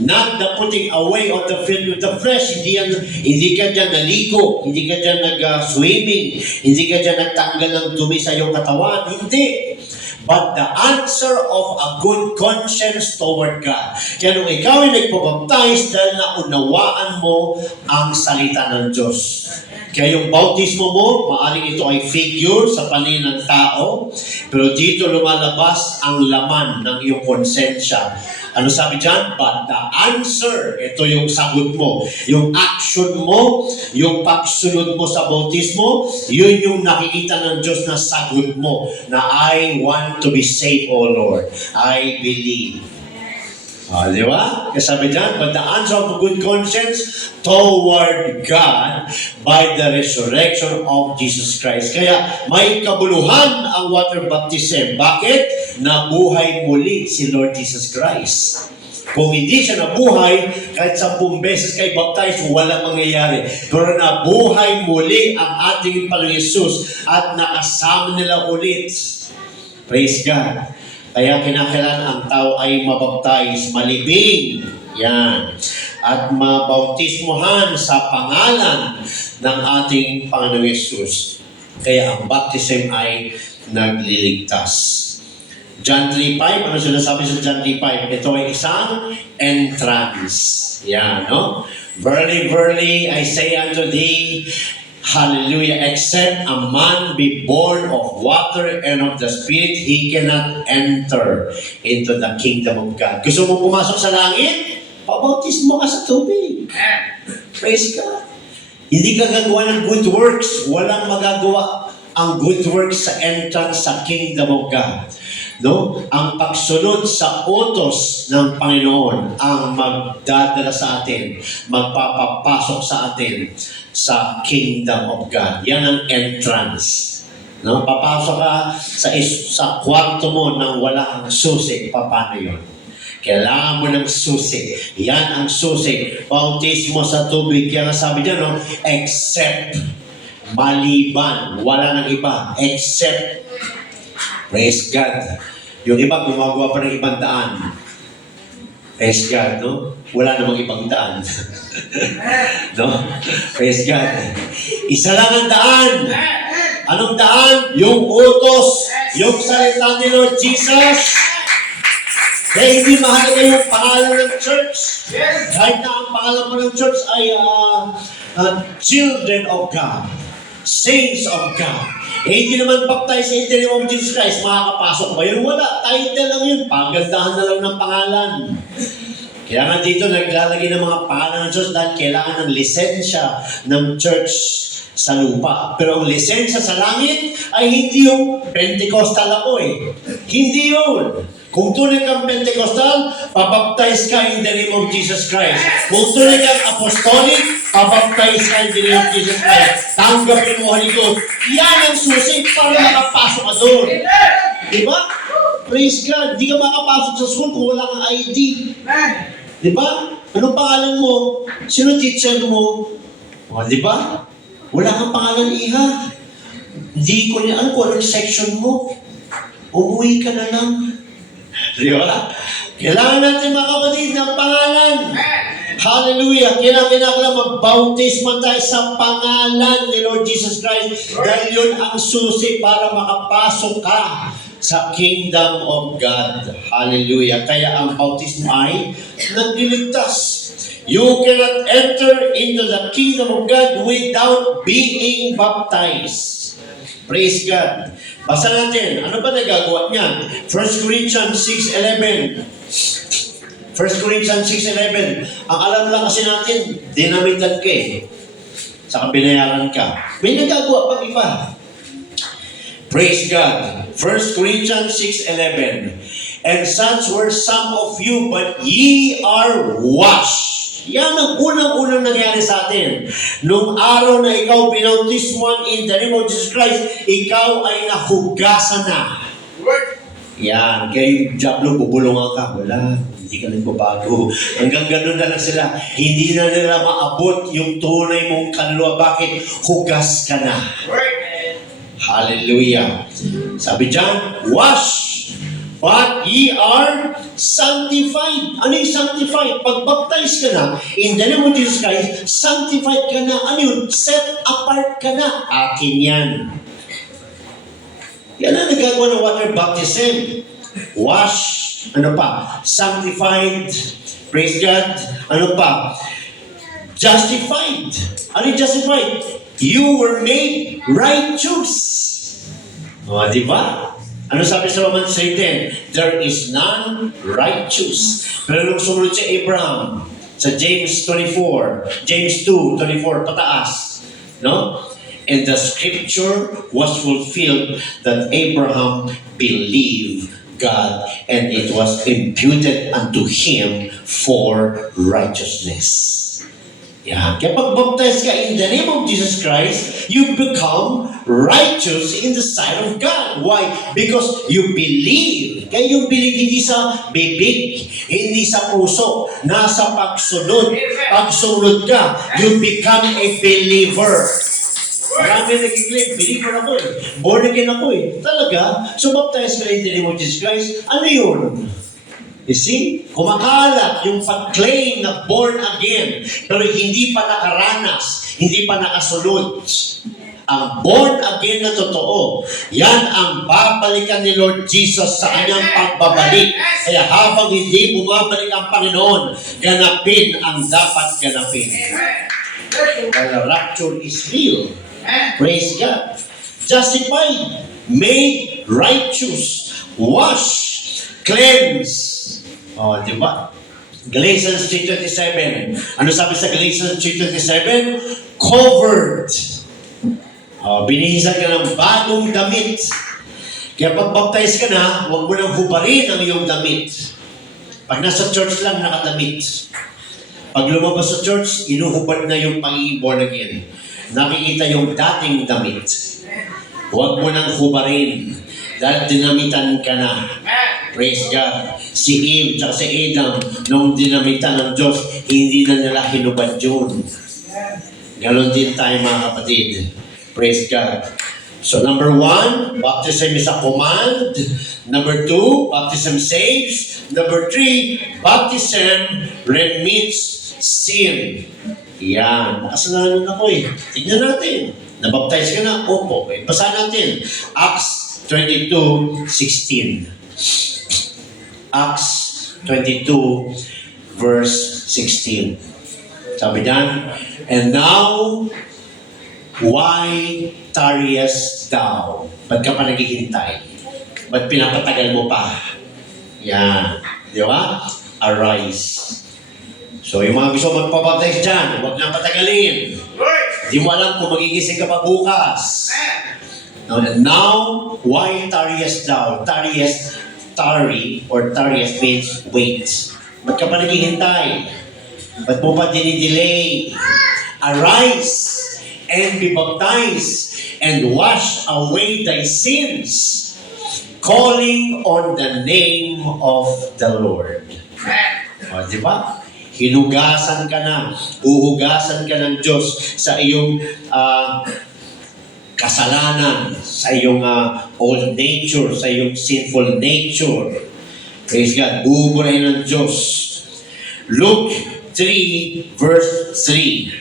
Not the putting away of the filth with the flesh. Hindi ka dyan naligo, hindi ka dyan nag-swimming, hindi ka dyan nagtanggal ng dumi sa iyong katawan. Hindi. But the answer of a good conscience toward God. Kaya nung ikaw ay nagpabaptize dahil naunawaan mo ang salita ng Diyos. Kaya yung bautismo mo, maaring ito ay figure sa paningin ng tao, pero dito lumalabas ang laman ng iyong konsensya. Ano sabi dyan? But the answer, ito yung sagot mo. Yung action mo, yung pagsunod mo sa bautismo, yun yung nakikita ng Diyos na sagot mo. Na I want to be saved, O Lord. I believe. Di ba? Kasi sabi dyan, but the answer of a good conscience toward God by the resurrection of Jesus Christ. Kaya may kabuluhan ang water baptism. Bakit? Nabuhay muli si Lord Jesus Christ. Kung hindi siya nabuhay, kahit 10 beses kay baptize, walang mangyayari. Pero nabuhay muli ang ating Panginoon Yesus at nakasama nila ulit. Praise God. Kaya kinakailangan ang tao ay mabaptize, malibing. Yan. At mabautismohan sa pangalan ng ating Panginoong Yesus. Kaya ang baptism ay nagliligtas. John 3:5, ano sinasabi sa John 3:5? Ito ay isang entrance. Yan, no? Verily, verily, I say unto thee, hallelujah, except a man be born of water and of the Spirit, he cannot enter into the kingdom of God. Gusto mo pumasok sa langit? Pabautismo ka sa tubig. Praise God. Hindi ka gagawa ng good works. Walang magagawa ang good works sa entrance sa kingdom of God. No? Ang pagsunod sa utos ng Panginoon ang magdadala sa atin, magpapapasok sa atin sa kingdom of God. Yan ang entrance. No? Papasok ka sa kwarto mo nang wala ang susi. Paano yun? Kailangan mo ng susi. Yan ang susi. Bautismo sa tubig. Kaya sabi niya, no? Except. Maliban. Wala nang iba. Except. Praise God. Yung iba, gumagawa pa ng ibang daan. Praise God, no? Wala namang ibang daan. No? Praise God. Isa lang ang daan. Anong daan? Yung utos. Yung salita ni Lord Jesus. Kaya hindi mahalaga yung pangalan ng church. Kahit na ang pangalan mo ng church ay children of God. saints of God. Eh, hindi naman baptize in the name of Jesus Christ, makakapasok ba yun? Wala, title lang yun, pagandahan na lang ng pangalan. Kaya nga dito naglalagay ng mga pangalan ng Diyos dahil kailangan ng lisensya ng church sa lupa. Pero ang lisensya sa langit ay hindi yung Pentecostal ako eh. Hindi yun. Kung tunay kang Pentecostal, papaptize ka in the name of Jesus Christ. Kung tunay kang apostolic, papaptize ka in the name of Jesus Christ. Tanggapin mo, Holy Ghost. Yan ang susi para makapasok ka doon. Diba? Praise God. Di ka makapasok sa school kung wala kang ID. Diba? Anong pangalan mo? Sino teacher mo? O, diba? Wala kang pangalan, iha. Hindi ko niya, anong section mo? Umuwi ka na lang. Di ba? Kailangan natin mga kapatid ng pangalan. Hallelujah. Kailangan mag-bautisman tayo sa pangalan ni Lord Jesus Christ dahil yun ang susi para makapasok ka sa kingdom of God. Hallelujah. Kaya ang bautismo ay nagliligtas. You cannot enter into the kingdom of God without being baptized. Praise God. Basa natin, ano ba nagagawa niya? 1 Corinthians 6:11. 1 Corinthians 6:11. Ang alam lang kasi natin, dinamitan ka eh. Saka binayaran ka. May nagagawa pang iba. Praise God. 1 Corinthians 6:11. And such were some of you, but ye are washed. Yan ang unang-unang nangyari sa atin. Nung araw na ikaw pinautismuan in the name of Jesus Christ, ikaw ay nahugasan na. Yan. Kaya yung Diablo, bubulungan ka. Wala. Hindi ka nagbabago. Hanggang ganun na lang sila. Hindi na nila maabot yung tunay mong kaluluwa. Bakit? Hugas ka na. Hallelujah. Sabi dyan, wash. But ye are sanctified. Ano yung sanctified? Pag baptize ka na, in the name of Jesus Christ, sanctified ka na. Ano yun? Set apart ka na. Akin yan. Yan ang nagagawa ng water baptism. Wash. Ano pa? Sanctified. Praise God. Ano pa? Justified. Ano yung justified? You were made righteous. O, di ba? Ano sabi sa Romans 3:10? There is none righteous. Pero nung sumunod si Abraham, sa James 2:24, pataas. No? And the scripture was fulfilled that Abraham believed God and it was imputed unto him for righteousness. Yeah. Kaya pag baptize ka in the name of Jesus Christ, you become righteous in the sight of God. Why? Because you believe. Kaya yung believe hindi sa bibig, hindi sa puso, nasa pagsunod. Pag sumunod ka, you become a believer. Marami nag-claim, believer ako eh. Born again ako eh. Talaga, so baptize ka in the name of Jesus Christ, ano yun? You see, kumakalat yung pag-claim na born again, pero hindi pa nakaranas, hindi pa nakasunod. Ang born again na totoo, yan ang babalikan ni Lord Jesus sa kanyang pagbabalik. Kaya habang hindi bumabalik ang Panginoon, ganapin ang dapat ganapin. The rapture is real. Praise God. Justified, made righteous, washed, cleansed. Oh, di ba? Galatians 3:27. Ano sabi sa Galatians 3:27? Covered. Oh, binihisan ka ng bagong damit. Kaya pag baptize ka na, huwag mo nang hubarin ang iyong damit. Pag nasa church lang, nakadamit. Pag lumabas sa church, inuhubad na yung pagiging born again. Nakikita yung dating damit. Huwag mo nang hubarin. Dahil dinamitan ka na. Praise God. Si Eve at si Adam, nung dinamitan ng Diyos, hindi na nila hinubad yun. Ganon din tayo mga kapatid. Praise God. So number 1, baptism is a command. Number 2, baptism saves. Number 3, baptism remits sin. Yan. Nakasalanan ako eh. Tignan natin. Nabaptize ka na? Opo. Eh, basahin natin. Acts 22:16. Acts 22 verse 16. Sabi diyan, and now Why tarriest thou? Ba't ka pa naghihintay? Ba't pinapatagal mo pa? Yan. Di ba? Arise. So, yung mga gusto magpapabaptize dyan, huwag nang patagalin. Hindi mo alam kung magigising ka pa bukas. Now, why tarriest thou? Tarry means wait. Ba't ka pa naghihintay? Ba't mo pa dinidelay? Arise and be baptized and wash away thy sins, calling on the name of the Lord. O, di ba? Hinugasan ka na, uhugasan ka ng Diyos sa iyong kasalanan, sa iyong old nature, sa iyong sinful nature. Praise God. Buburahin ng Diyos. Luke 3, verse 3.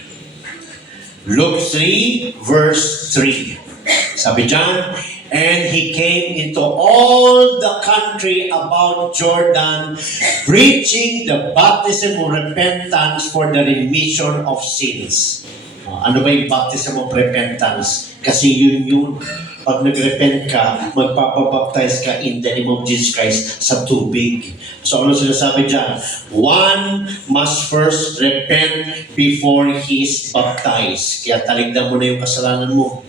Luke 3, verse 3. Sabi dyan, and he came into all the country about Jordan, preaching the baptism of repentance for the remission of sins. Ano ba yung baptism of repentance? Kasi yun. Pag nag-repent ka, magpapabaptize ka in the name of Jesus Christ sa tubig. So ano sinasabi dyan? One must first repent before he is baptized. Kaya taligdan mo na yung kasalanan mo.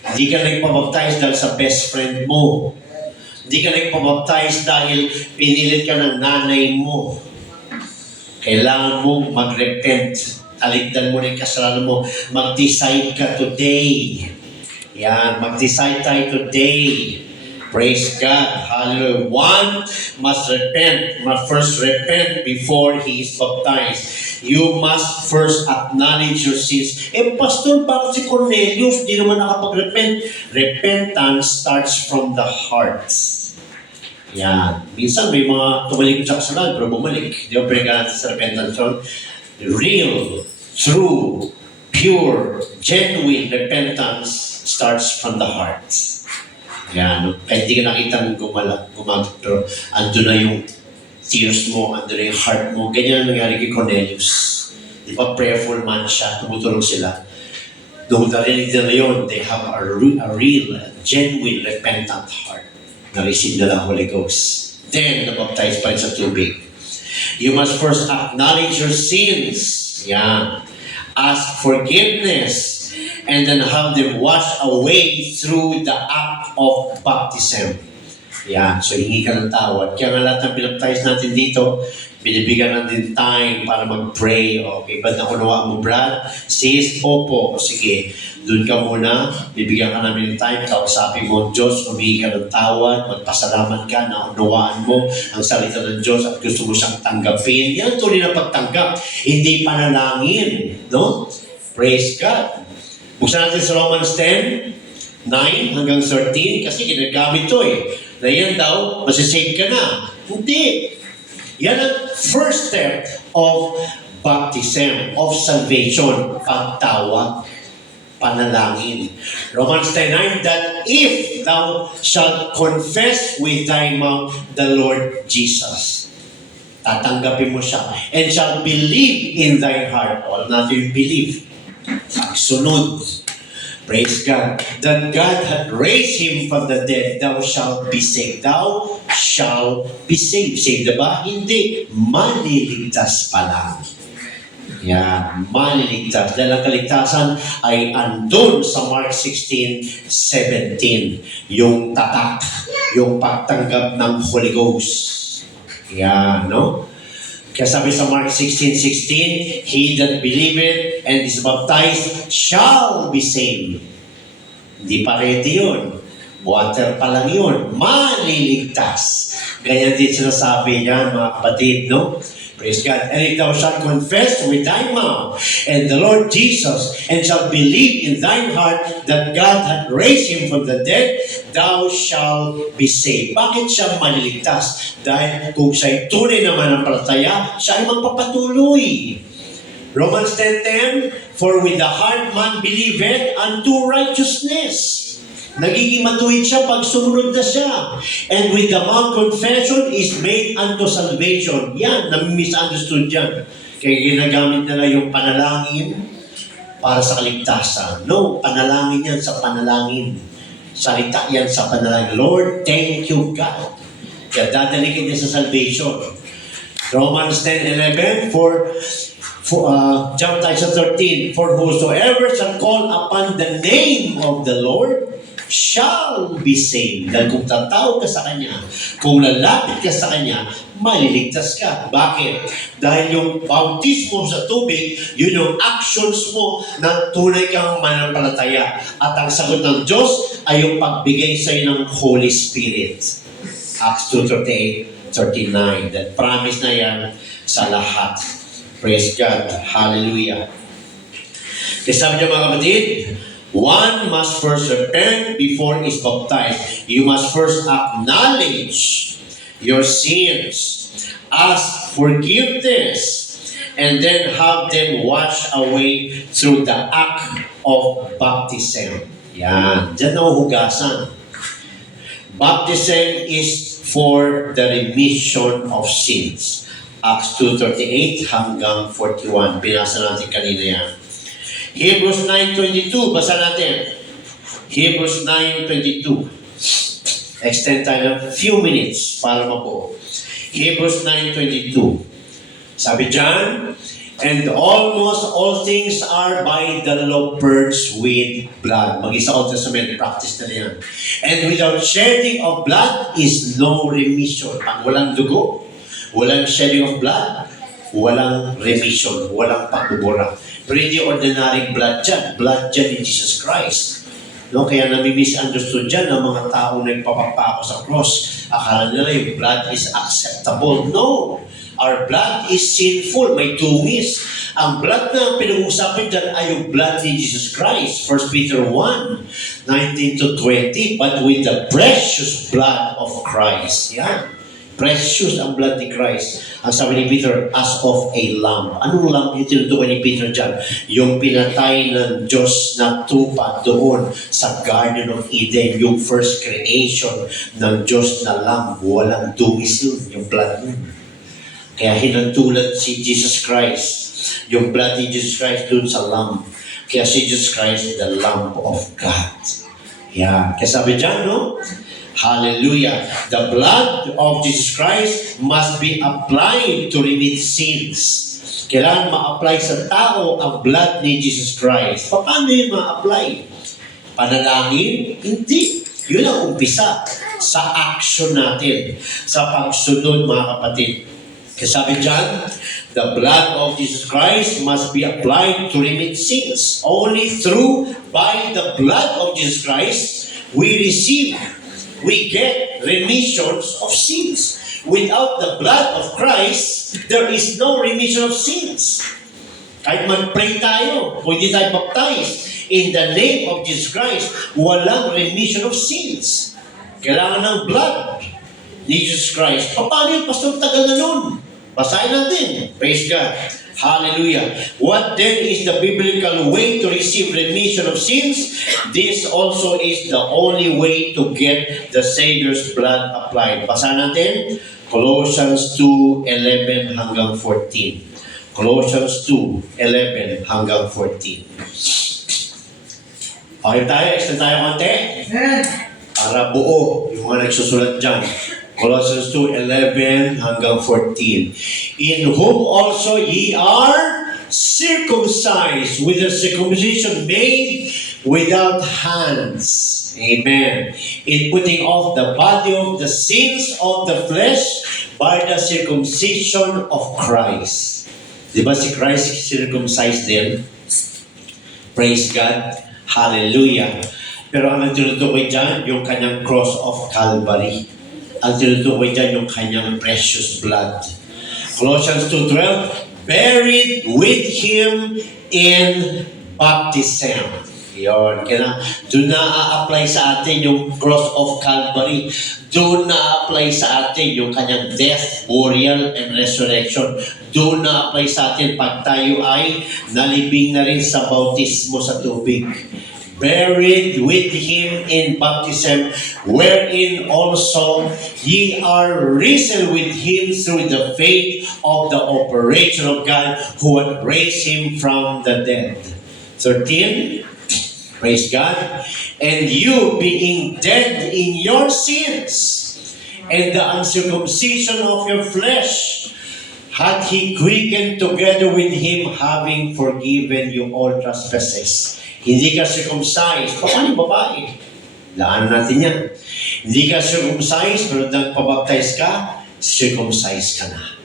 Hindi ka nagpabaptize dahil sa best friend mo. Hindi ka nagpabaptize dahil pinilit ka ng nanay mo. Kailangan mo mag-repent. Taligdan mo na yung kasalanan mo. Mag-decide ka today. Yan, mag-decide tayo today. Praise God. Hallelujah. One must first repent before he is baptized. You must first acknowledge your sins. Pastor, bakit si Cornelius di naman nakapag-repent? Repentance starts from the heart. Yan. Minsan may mga tumalikod sa kasalanan pero bumalik. Di ba pinagana natin sa repentance? Real, true, pure, genuine repentance starts from the heart. Yan. Kahit hindi ka nakita ng gumagot, pero ando na yung tears mo, ando na yung heart mo. Ganyan ang nangyari kay Cornelius. Di ba prayerful man siya, tumutulong sila. Noong narinig na yun, they have a real, genuine, repentant heart. Na-receive na ng Holy Ghost. Then, nabaptize pa rin sa tubig. You must first acknowledge your sins. Yan. Ask forgiveness. And then have them washed away through the act of baptism. Yan. So, hingi ka ng tawad. Kaya nga lahat ng pinaptize natin dito, binibigyan natin time para mag-pray. Okay, ba't nakunawa mo, Brad? Sis, opo. Sige, doon ka muna. Bibigyan ka namin ng time. Kausapin mo ang Diyos. Humingi ka ng tawad. Magpasalamat ka. Naunawaan mo ang salita ng Diyos at gusto mo siyang tanggapin. Yan tuloy na pagtanggap. Hindi panalangin. No? Praise God. Buksan natin sa Romans 10, 9 hanggang 13 kasi ginagamit to na yan daw, masisave ka na. Hindi. Yan ang first step of baptism, of salvation, pagtawag, panalangin. Romans 10:9, that if thou shalt confess with thy mouth the Lord Jesus, tatanggapin mo siya, and shalt believe in thy heart, all natin yung believe, pagsunod, praise God, that God had raised him from the dead, thou shalt be saved. Thou shalt be saved. Saved ba? Hindi. Maliligtas pa lang. Yan. Maliligtas. Dahil ang kaligtasan ay andun sa Mark 16:17. Yung tatak. Yung pagtanggap ng Holy Ghost. Yan, no? Kaya sabi sa Mark 16:16, he that believeth and is baptized shall be saved. Hindi pa ready yun. Water pa lang yun. Maliligtas. Ganyan din sinasabi niya, mga kapatid, no? Praise God. And if thou shalt confess with thy mouth and the Lord Jesus, and shalt believe in thine heart that God hath raised him from the dead, thou shalt be saved. Bakit siya maliligtas? Dahil kung siya'y tunay na manampalataya, siya ay magpapatuloy. Romans 10:10, for with the heart man believeth unto righteousness. Nagiging matuwid siya pag sumunod na siya. And with the mouth confession is made unto salvation. Yan, nami-misunderstood yan. Kaya ginagamit nila yung panalangin, para sa kaligtasan. No, panalangin yan sa panalangin. Salita yan sa panalangin. Lord, thank you, God. Kaya dadalikin niya sa salvation. Romans 10:11, jump tayo sa 13, for whosoever shall call upon the name of the Lord shall be saved. Dahil kung tatawag ka sa Kanya, kung lalapit ka sa Kanya, maliligtas ka. Bakit? Dahil yung bautismo sa tubig, yun yung actions mo na tunay kang mananampalataya. At ang sagot ng Diyos ay yung pagbigay sa iyo ng Holy Spirit. Acts 2:38-39. That promise na yan sa lahat. Praise God. Hallelujah. Kasi sabi niya mga kapatid, one must first repent before is baptized. You must first acknowledge your sins, ask forgiveness, and then have them washed away through the act of baptism. Yan. Diyan na hugasan. Baptism is for the remission of sins. Acts 2:38 hanggang 41. Binasa natin kanina yan. Hebrews 9:22. Basa natin. Hebrews 9:22. Extend tayo ng few minutes para mabuo. Hebrews 9:22. Sabi dyan, and almost all things are by the law purged with blood. Mag-isa Old Testament practice na yan. And without shedding of blood is no remission. Pag walang dugo, walang shedding of blood, walang remission, walang pagbubura. Pero hindi ordinary blood dyan. Blood dyan ni Jesus Christ. No? Kaya nami-misunderstood dyan ng mga taong nagpapapako sa cross. Akala nila yung blood is acceptable. No! Our blood is sinful. May tungis. Ang blood na pinag-uusapan dyan ay yung blood ni Jesus Christ. 1 Peter 1:19-20. But with the precious blood of Christ. Yan. Precious ang blood ni Christ. Ang sabi ni Peter, as of a lamb. Anong lamb yung tinutukoy ni Peter dyan? Yung pinatay ng Diyos na tupa doon sa Garden of Eden. Yung first creation ng Diyos na lamb. Walang dungis yun, yung blood yun. Kaya hinantulan si Jesus Christ. Yung blood ni Jesus Christ doon sa lamb. Kaya si Jesus Christ, the Lamb of God. Yeah. Kaya sabi dyan, no? Hallelujah. The blood of Jesus Christ must be applied to remit sins. Kailangan ma-apply sa tao ang blood ni Jesus Christ. Paano yun ma-apply? Panalangin? Hindi. Yun ang umpisa sa action natin. Sa pagsunod, mga kapatid. Kasi sabi dyan, the blood of Jesus Christ must be applied to remit sins. Only by the blood of Jesus Christ, we get remissions of sins. Without the blood of Christ, there is no remission of sins. Kahit mag-pray tayo, kung hindi tayo baptized, in the name of Jesus Christ, walang remission of sins. Kailangan ng blood ni Jesus Christ. Paano yung pastor tagal na nun? Basahin natin. Praise God. Hallelujah. What then is the biblical way to receive remission of sins? This also is the only way to get the Savior's blood applied. Basahin natin. Colossians 2:11 hanggang 14. Colossians 2:11 hanggang 14. Okay tayo? Extend tayo konti? Para buo yung mga nagsusulat dyan. Colossians 2:11 hanggang 14. In whom also ye are circumcised with a circumcision made without hands. Amen. In putting off the body of the sins of the flesh by the circumcision of Christ. Di ba si Christ circumcised din? Praise God. Hallelujah. Pero ang tinutukoy dyan, yung kanyang cross of Calvary. Ang tinutukoy dyan yung kanyang precious blood. Colossians 2:12, buried with Him in baptism. Yun. Kaya doon na-apply sa atin yung cross of Calvary. Doon na-apply sa atin yung kanyang death, burial, and resurrection. Doon na-apply sa atin pag tayo ay nalibing na rin sa bautismo sa tubig. Buried with Him in baptism, wherein also ye are risen with Him through the faith of the operation of God who had raised Him from the dead. 13. Praise God. And you being dead in your sins and the uncircumcision of your flesh, hath he quickened together with him, having forgiven you all trespasses. Hindi ka circumcised. Paano yung babae? Laan natin yan. Hindi ka circumcised, pero nagpabaptize ka, circumcised ka na.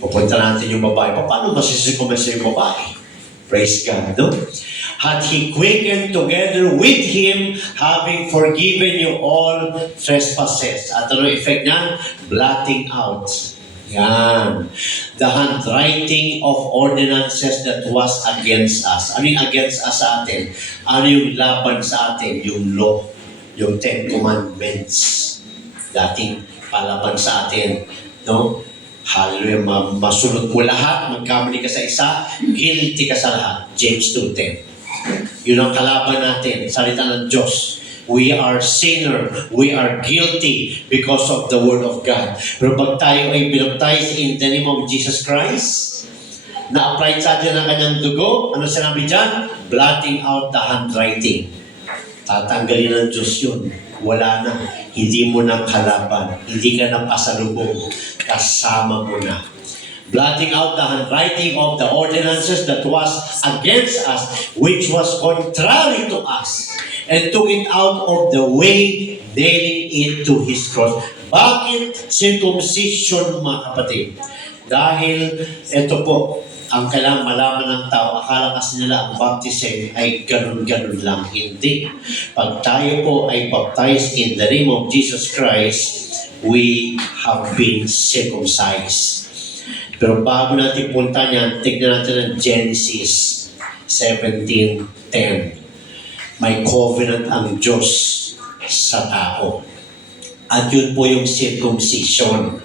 Pupunta natin yung babae. Paano masisircumcise yung babae? Praise God, no? Hath he quickened together with him, having forgiven you all trespasses. At ano effect niyan? Blotting out. Yan. The handwriting of ordinances that was against us. Ano yung against us sa atin? Ano yung laban sa atin? Yung law. Yung 10 Commandments. Dating palaban sa atin. No? Hallelujah. Masunod mo lahat. Magkamali ka sa isa. Guilty ka sa lahat. James 2:10. Yun ang kalaban natin. Salita ng Diyos. We are sinner. We are guilty because of the Word of God. Pero pag tayo ay binaptize in the name of Jesus Christ, na-apply sa atin ang kanyang dugo, ano sinabi dyan? Blotting out the handwriting. Tatanggalin ng Diyos yun. Wala na. Hindi mo na kalaban. Hindi ka na pasalubong. Kasama mo na. Blotting out the handwriting of the ordinances that was against us, which was contrary to us, and took it out of the way, nailing it to his cross. Bakit circumcision, mga kapatid? Dahil, ito po, ang kailangan malaman ng tao, akala kasi nila ang baptism ay ganun-ganun lang. Hindi. Pag tayo po ay baptized in the name of Jesus Christ, we have been circumcised. Pero bago natin punta niyan, tignan natin ang Genesis 17:10. May covenant ang Diyos sa tao. At yun po yung circumcision.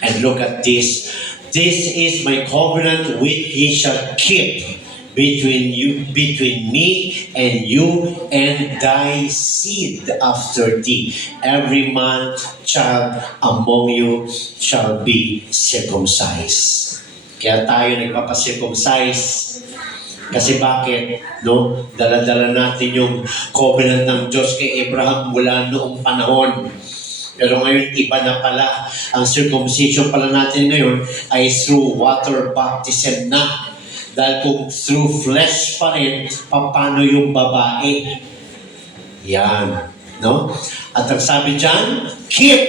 And look at this. This is my covenant which he shall keep between me and you and thy seed after thee. Every man child among you shall be circumcised. Kaya tayo nagpapacircumcise. Kasi bakit? No? Dala-dala natin yung covenant ng Diyos kay Abraham mula noong panahon. Pero ngayon, iba na pala. Ang circumcision pala natin ngayon ay through water baptism na. Dahil kung through flesh pa rin, paano yung babae? Yan. No? At ang sabi dyan, keep.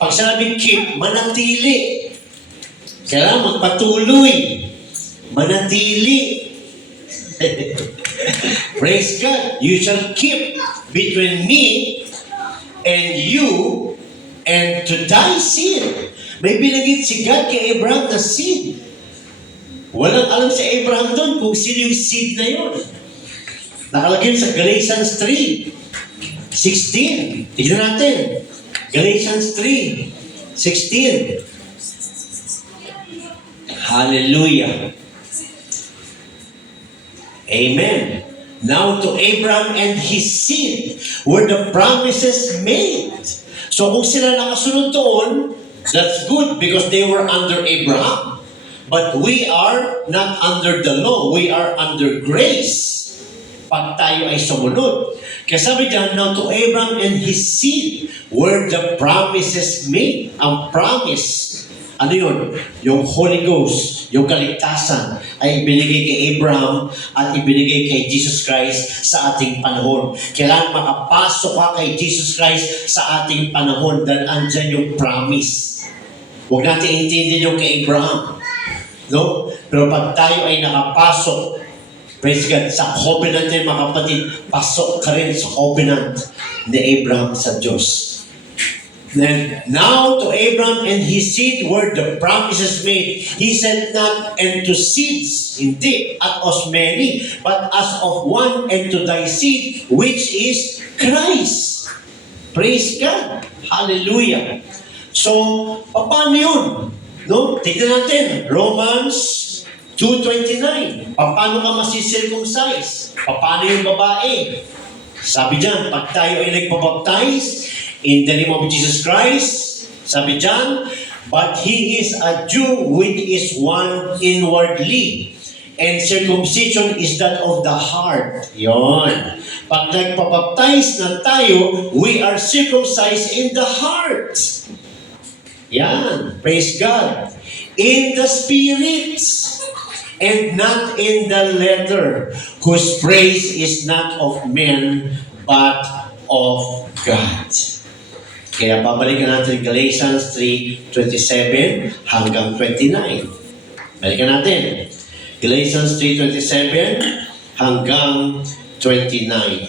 Pag sinabi keep, manatili. Kailangan magpatuloy. Manatili. Praise God. You shall keep between me and you and to thy seed. May binanggit si God kay Abraham na seed. Walang alam si Abraham doon kung sino yung seed na yun. Nakalagay sa Galatians 3:16. Tignan natin. Galatians 3:16. Hallelujah. Amen. Now to Abraham and his seed were the promises made. So kung sila nakasunod doon, that's good because they were under Abraham. But we are not under the law. We are under grace. Pag tayo ay sumunod. Kaya sabi dyan, now to Abraham and his seed were the promises made. Ang promise, ano yun? Yung Holy Ghost, yung kaligtasan ay ibinigay kay Abraham at ibinigay kay Jesus Christ sa ating panahon. Kailangan makapasok ka kay Jesus Christ sa ating panahon dahil andyan yung promise. Huwag natin intindihin yung kay Abraham. No? Pero pag tayo ay nakapasok, praise God, sa covenant niya, mga kapatid, pasok ka rin sa covenant ni Abraham sa Diyos. Then, now to Abraham and his seed were the promises made. He said not unto seeds, hindi, at as many, but as of one, and to thy seed, which is Christ. Praise God. Hallelujah. So, paano yun? No? Tignan natin, Romans 2:29. Paano ka masisircumcise? Paano yung babae? Sabi dyan, pag tayo ay nagpabaptize in the name of Jesus Christ, sabi dyan, but he is a Jew which is one inwardly, And circumcision is that of the heart. Yon. Pag nagpabaptize na tayo, we are circumcised in the heart. Yan. Praise God. In the Spirit. And not in the letter, whose praise is not of men, but of God. Kaya babalikan natin Galatians 3:27 hanggang 29. Balikan natin. Galatians 3:27 hanggang 29.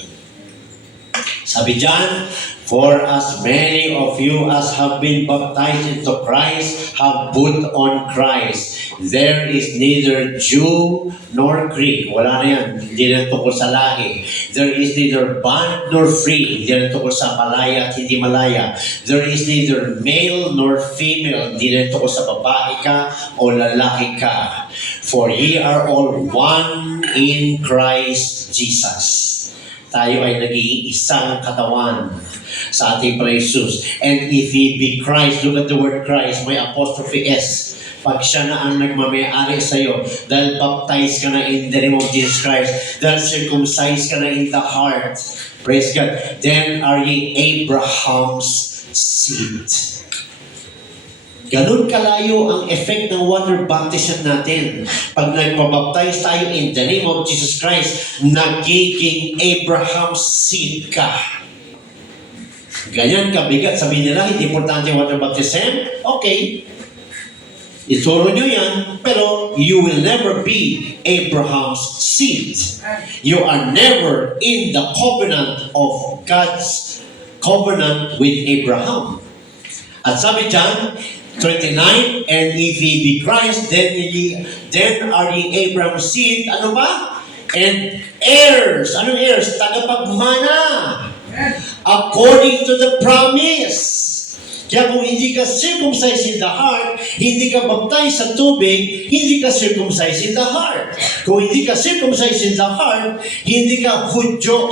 Sabi dyan, for as many of you as have been baptized into Christ have put on Christ. There is neither Jew nor Greek. Wala na yan. Hindi na tungkol sa lahi. There is neither bond nor free. Hindi na tungkol sa malaya at hindi malaya. There is neither male nor female. Hindi na tungkol sa babae ka o lalaki ka. For ye are all one in Christ Jesus. Tayo ay nagiging isang katawan sa ating Panginoon Jesus. And if ye be Christ, look at the word Christ, may apostrophe S. Pag siya na ang nagmamayari sa iyo, dahil baptized ka na in the name of Jesus Christ, dahil circumcised ka na in the heart, praise God, then are ye Abraham's seed. Ganun kalayo ang effect ng water baptism natin. Pag nagpabaptize tayo in the name of Jesus Christ, nagiging Abraham's seed ka. Ganyan kabigat. Sabihin nila, hindi importante water baptism. Okay. Ituro nyo yan, pero you will never be Abraham's seed. You are never in the covenant of God's covenant with Abraham. At sabi dyan, 29, and if ye be Christ, then are ye Abraham's seed. Ano ba? And heirs. Anong heirs? Tagapagmana. According to the promise. Kaya kung hindi ka circumcised in the heart, hindi ka baptized sa tubig, hindi ka circumcised in the heart. Kung hindi ka circumcised in the heart, hindi ka Hudyo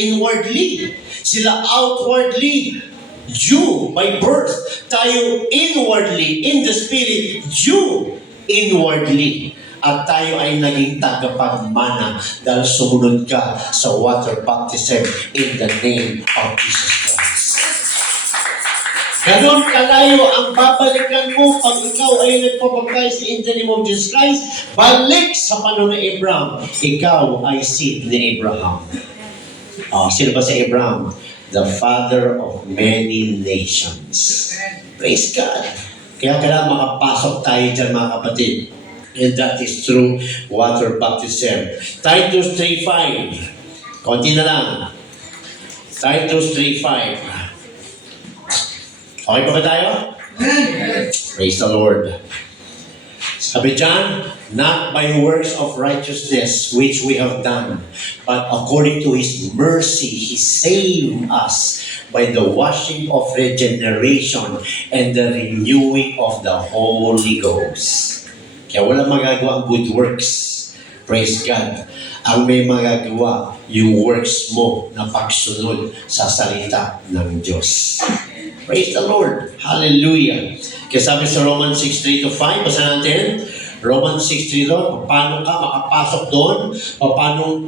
inwardly. Sila outwardly Jew by birth. Tayo inwardly, in the Spirit, Jew inwardly. At tayo ay naging tagapagmana dahil sumunod ka sa water baptism in the name of Jesus Christ. Ganon kalayo ang babalikan mo pag ikaw ay nagpapagkais in the name of Jesus Christ, balik sa panahon ni Abraham. Ikaw ay seed ni Abraham. Sino ba si Abraham? The father of many nations. Praise God. Kaya kailangan makapasok tayo dyan, mga kapatid. And that is through water baptism. Titus 3:5. Konti na lang. Titus 3:5. Okay pa ba tayo? Praise the Lord. Sabi dyan, not by works of righteousness which we have done, but according to His mercy, He saved us by the washing of regeneration and the renewing of the Holy Ghost. Kaya walang magagawa ang good works. Praise God. Ang may magagawa, yung works mo na pagsunod sa salita ng Diyos. Praise the Lord. Hallelujah. Kaya sabi sa Romans 6:3-5, basa natin. Romans 6:3 doon, paano ka makapasok doon? Paano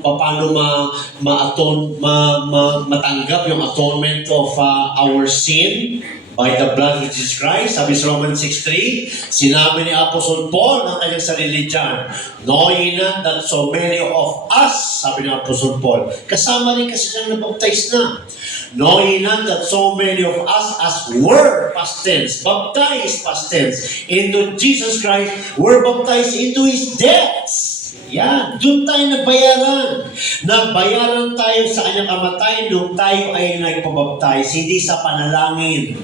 matanggap yung atonement of our sin? By the blood of Jesus Christ. Sabi sa Romans 6:3, sinabi ni Apostle Paul ng kanyang sarili dyan, knowing that so many of us, sabi ni Apostle Paul, kasama rin kasi siyang nabaptize na. Knowing that so many of us as were, past tense, baptized, past tense, into Jesus Christ, were baptized into His death. Yan, doon tayo nagbayaran. Nagbayaran tayo sa kanyang kamatay nung tayo ay nagpabaptize, hindi sa panalangin.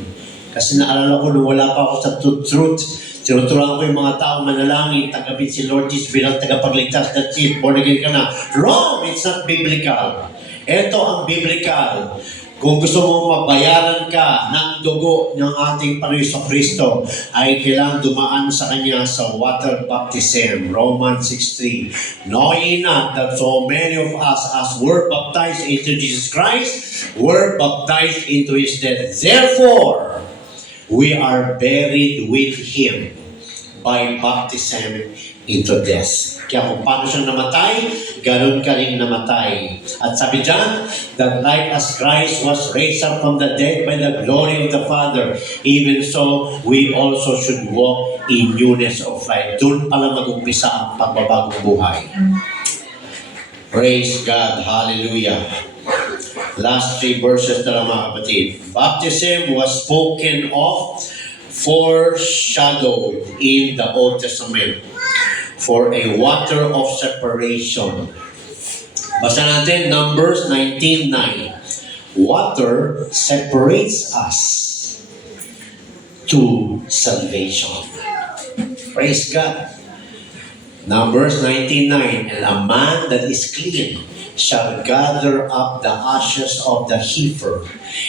Kasi naalala ko nung wala pa ako sa truth, tinuturuan ko yung mga tao manalangin, tanggapin si Lord Jesus bilang tagapagligtas. That's it, born again ka na. Wrong! It's not biblical. Ito ang biblical. Kung gusto mong mabayaran ka ng dugo ng ating Panginoon Kristo, ay kailangan dumaan sa Kanya sa water baptism. Romans 6:3. Knowing not that so many of us as were baptized into Jesus Christ, were baptized into His death. Therefore, we are buried with Him by baptism into death. Kaya kung paano siya namatay, ganun ka rin namatay. At sabi dyan, that like as Christ was raised up from the dead by the glory of the Father, even so, we also should walk in newness of life. Doon pala mag-umpisa ang pagbabagong buhay. Praise God. Hallelujah. Last 3 verses na lang mga kapatid. Baptism was spoken of, foreshadowed in the Old Testament for a water of separation. Basta natin Numbers 19:9. Water separates us to salvation. Praise God. Numbers 19:9. And a man that is clean shall gather up the ashes of the heifer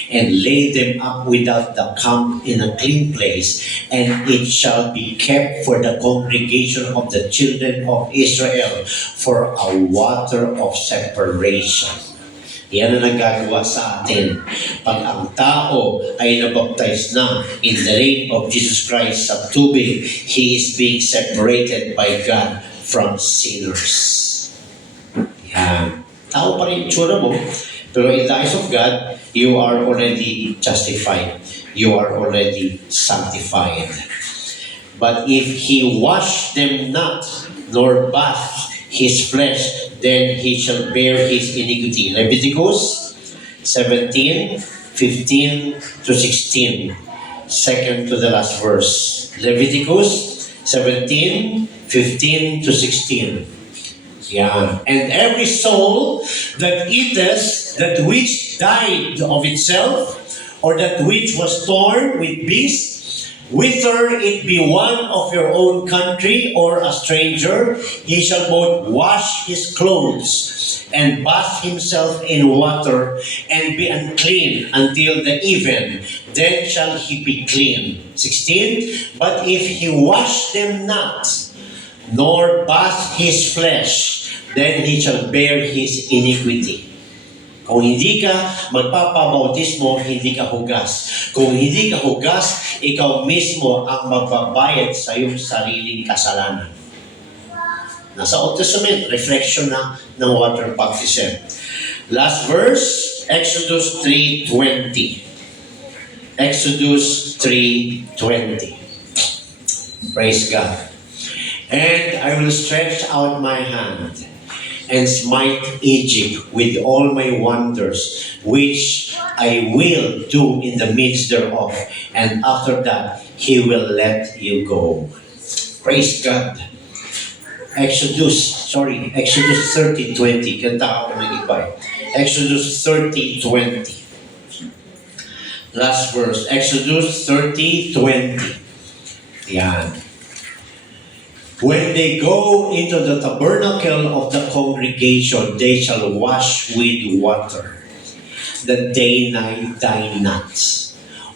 and lay them up without the camp in a clean place, and it shall be kept for the congregation of the children of Israel for a water of separation. Yan ang nagagawa sa atin. Pag ang tao ay nabaptize na in the name of Jesus Christ sa tubig, he is being separated by God from sinners. Yan. Tao pa rin itsura mo, pero in the eyes of God, you are already justified. You are already sanctified. But if he wash them not, nor bath his flesh, then he shall bear his iniquity. Leviticus 17:15-16. Second to the last verse. Leviticus 17:15-16. Yeah. And every soul that eateth that which died of itself, or that which was torn with beasts, whether it be one of your own country or a stranger, he shall both wash his clothes and bath himself in water, and be unclean until the even. Then shall he be clean. 16. But if he wash them not, nor bath his flesh, then he shall bear his iniquity. Kung hindi ka magpapabautismo, hindi ka hugas. Kung hindi ka hugas, ikaw mismo ang magbabayad sa iyong sariling kasalanan. Nasa Old Testament, reflection na ng water baptism. Last verse, Exodus 3:20. Exodus 3:20. Praise God. And I will stretch out my hand and smite Egypt with all my wonders, which I will do in the midst thereof, and after that he will let you go. Praise God. Exodus 30:20. Kanta ako ng iba. Exodus 30:20. Last verse. Exodus 30:20. Yan. When they go into the tabernacle of the congregation, they shall wash with water, that they die not.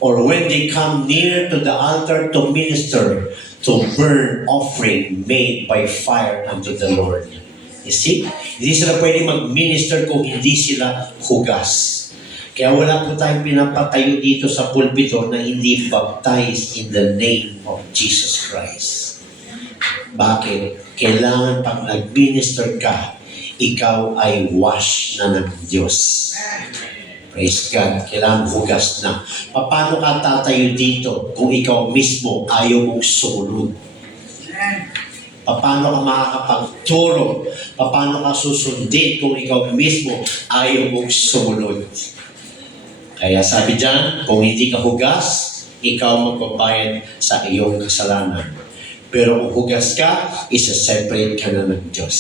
Or when they come near to the altar to minister, to burn offering made by fire unto the Lord. You see? Hindi sila pwede mag-minister kung hindi sila hugas. Kaya wala po tayong pinapatayo dito sa pulpito na hindi baptized in the name of Jesus Christ. Bakit? Kailangan pag nag-minister ka, ikaw ay wash na ng Diyos. Praise God. Kailangan hugas na. Paano ka tatayo dito kung ikaw mismo ayaw mong sumunod? Paano ka makakapagturo? Paano ka susundin kung ikaw mismo ayaw mong sumunod? Kaya sabi dyan, kung hindi ka hugas, ikaw magbabayad sa iyong kasalanan. Pero kung hugas ka, isa-separate ka na ng Diyos.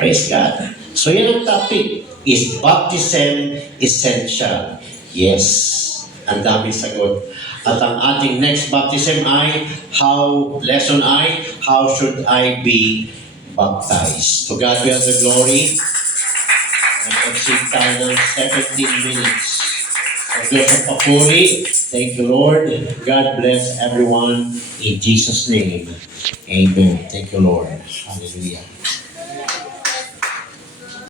Praise God. So yan ang topic. Is baptism essential? Yes. Ang daming sagot. At ang ating next baptism ay, how should I be baptized? To God be all the glory. Nag-exit tayo ng 17 minutes. Ang Diyos ang papuri. Thank you, Lord. God bless everyone in Jesus' name. Amen. Thank you, Lord. Hallelujah.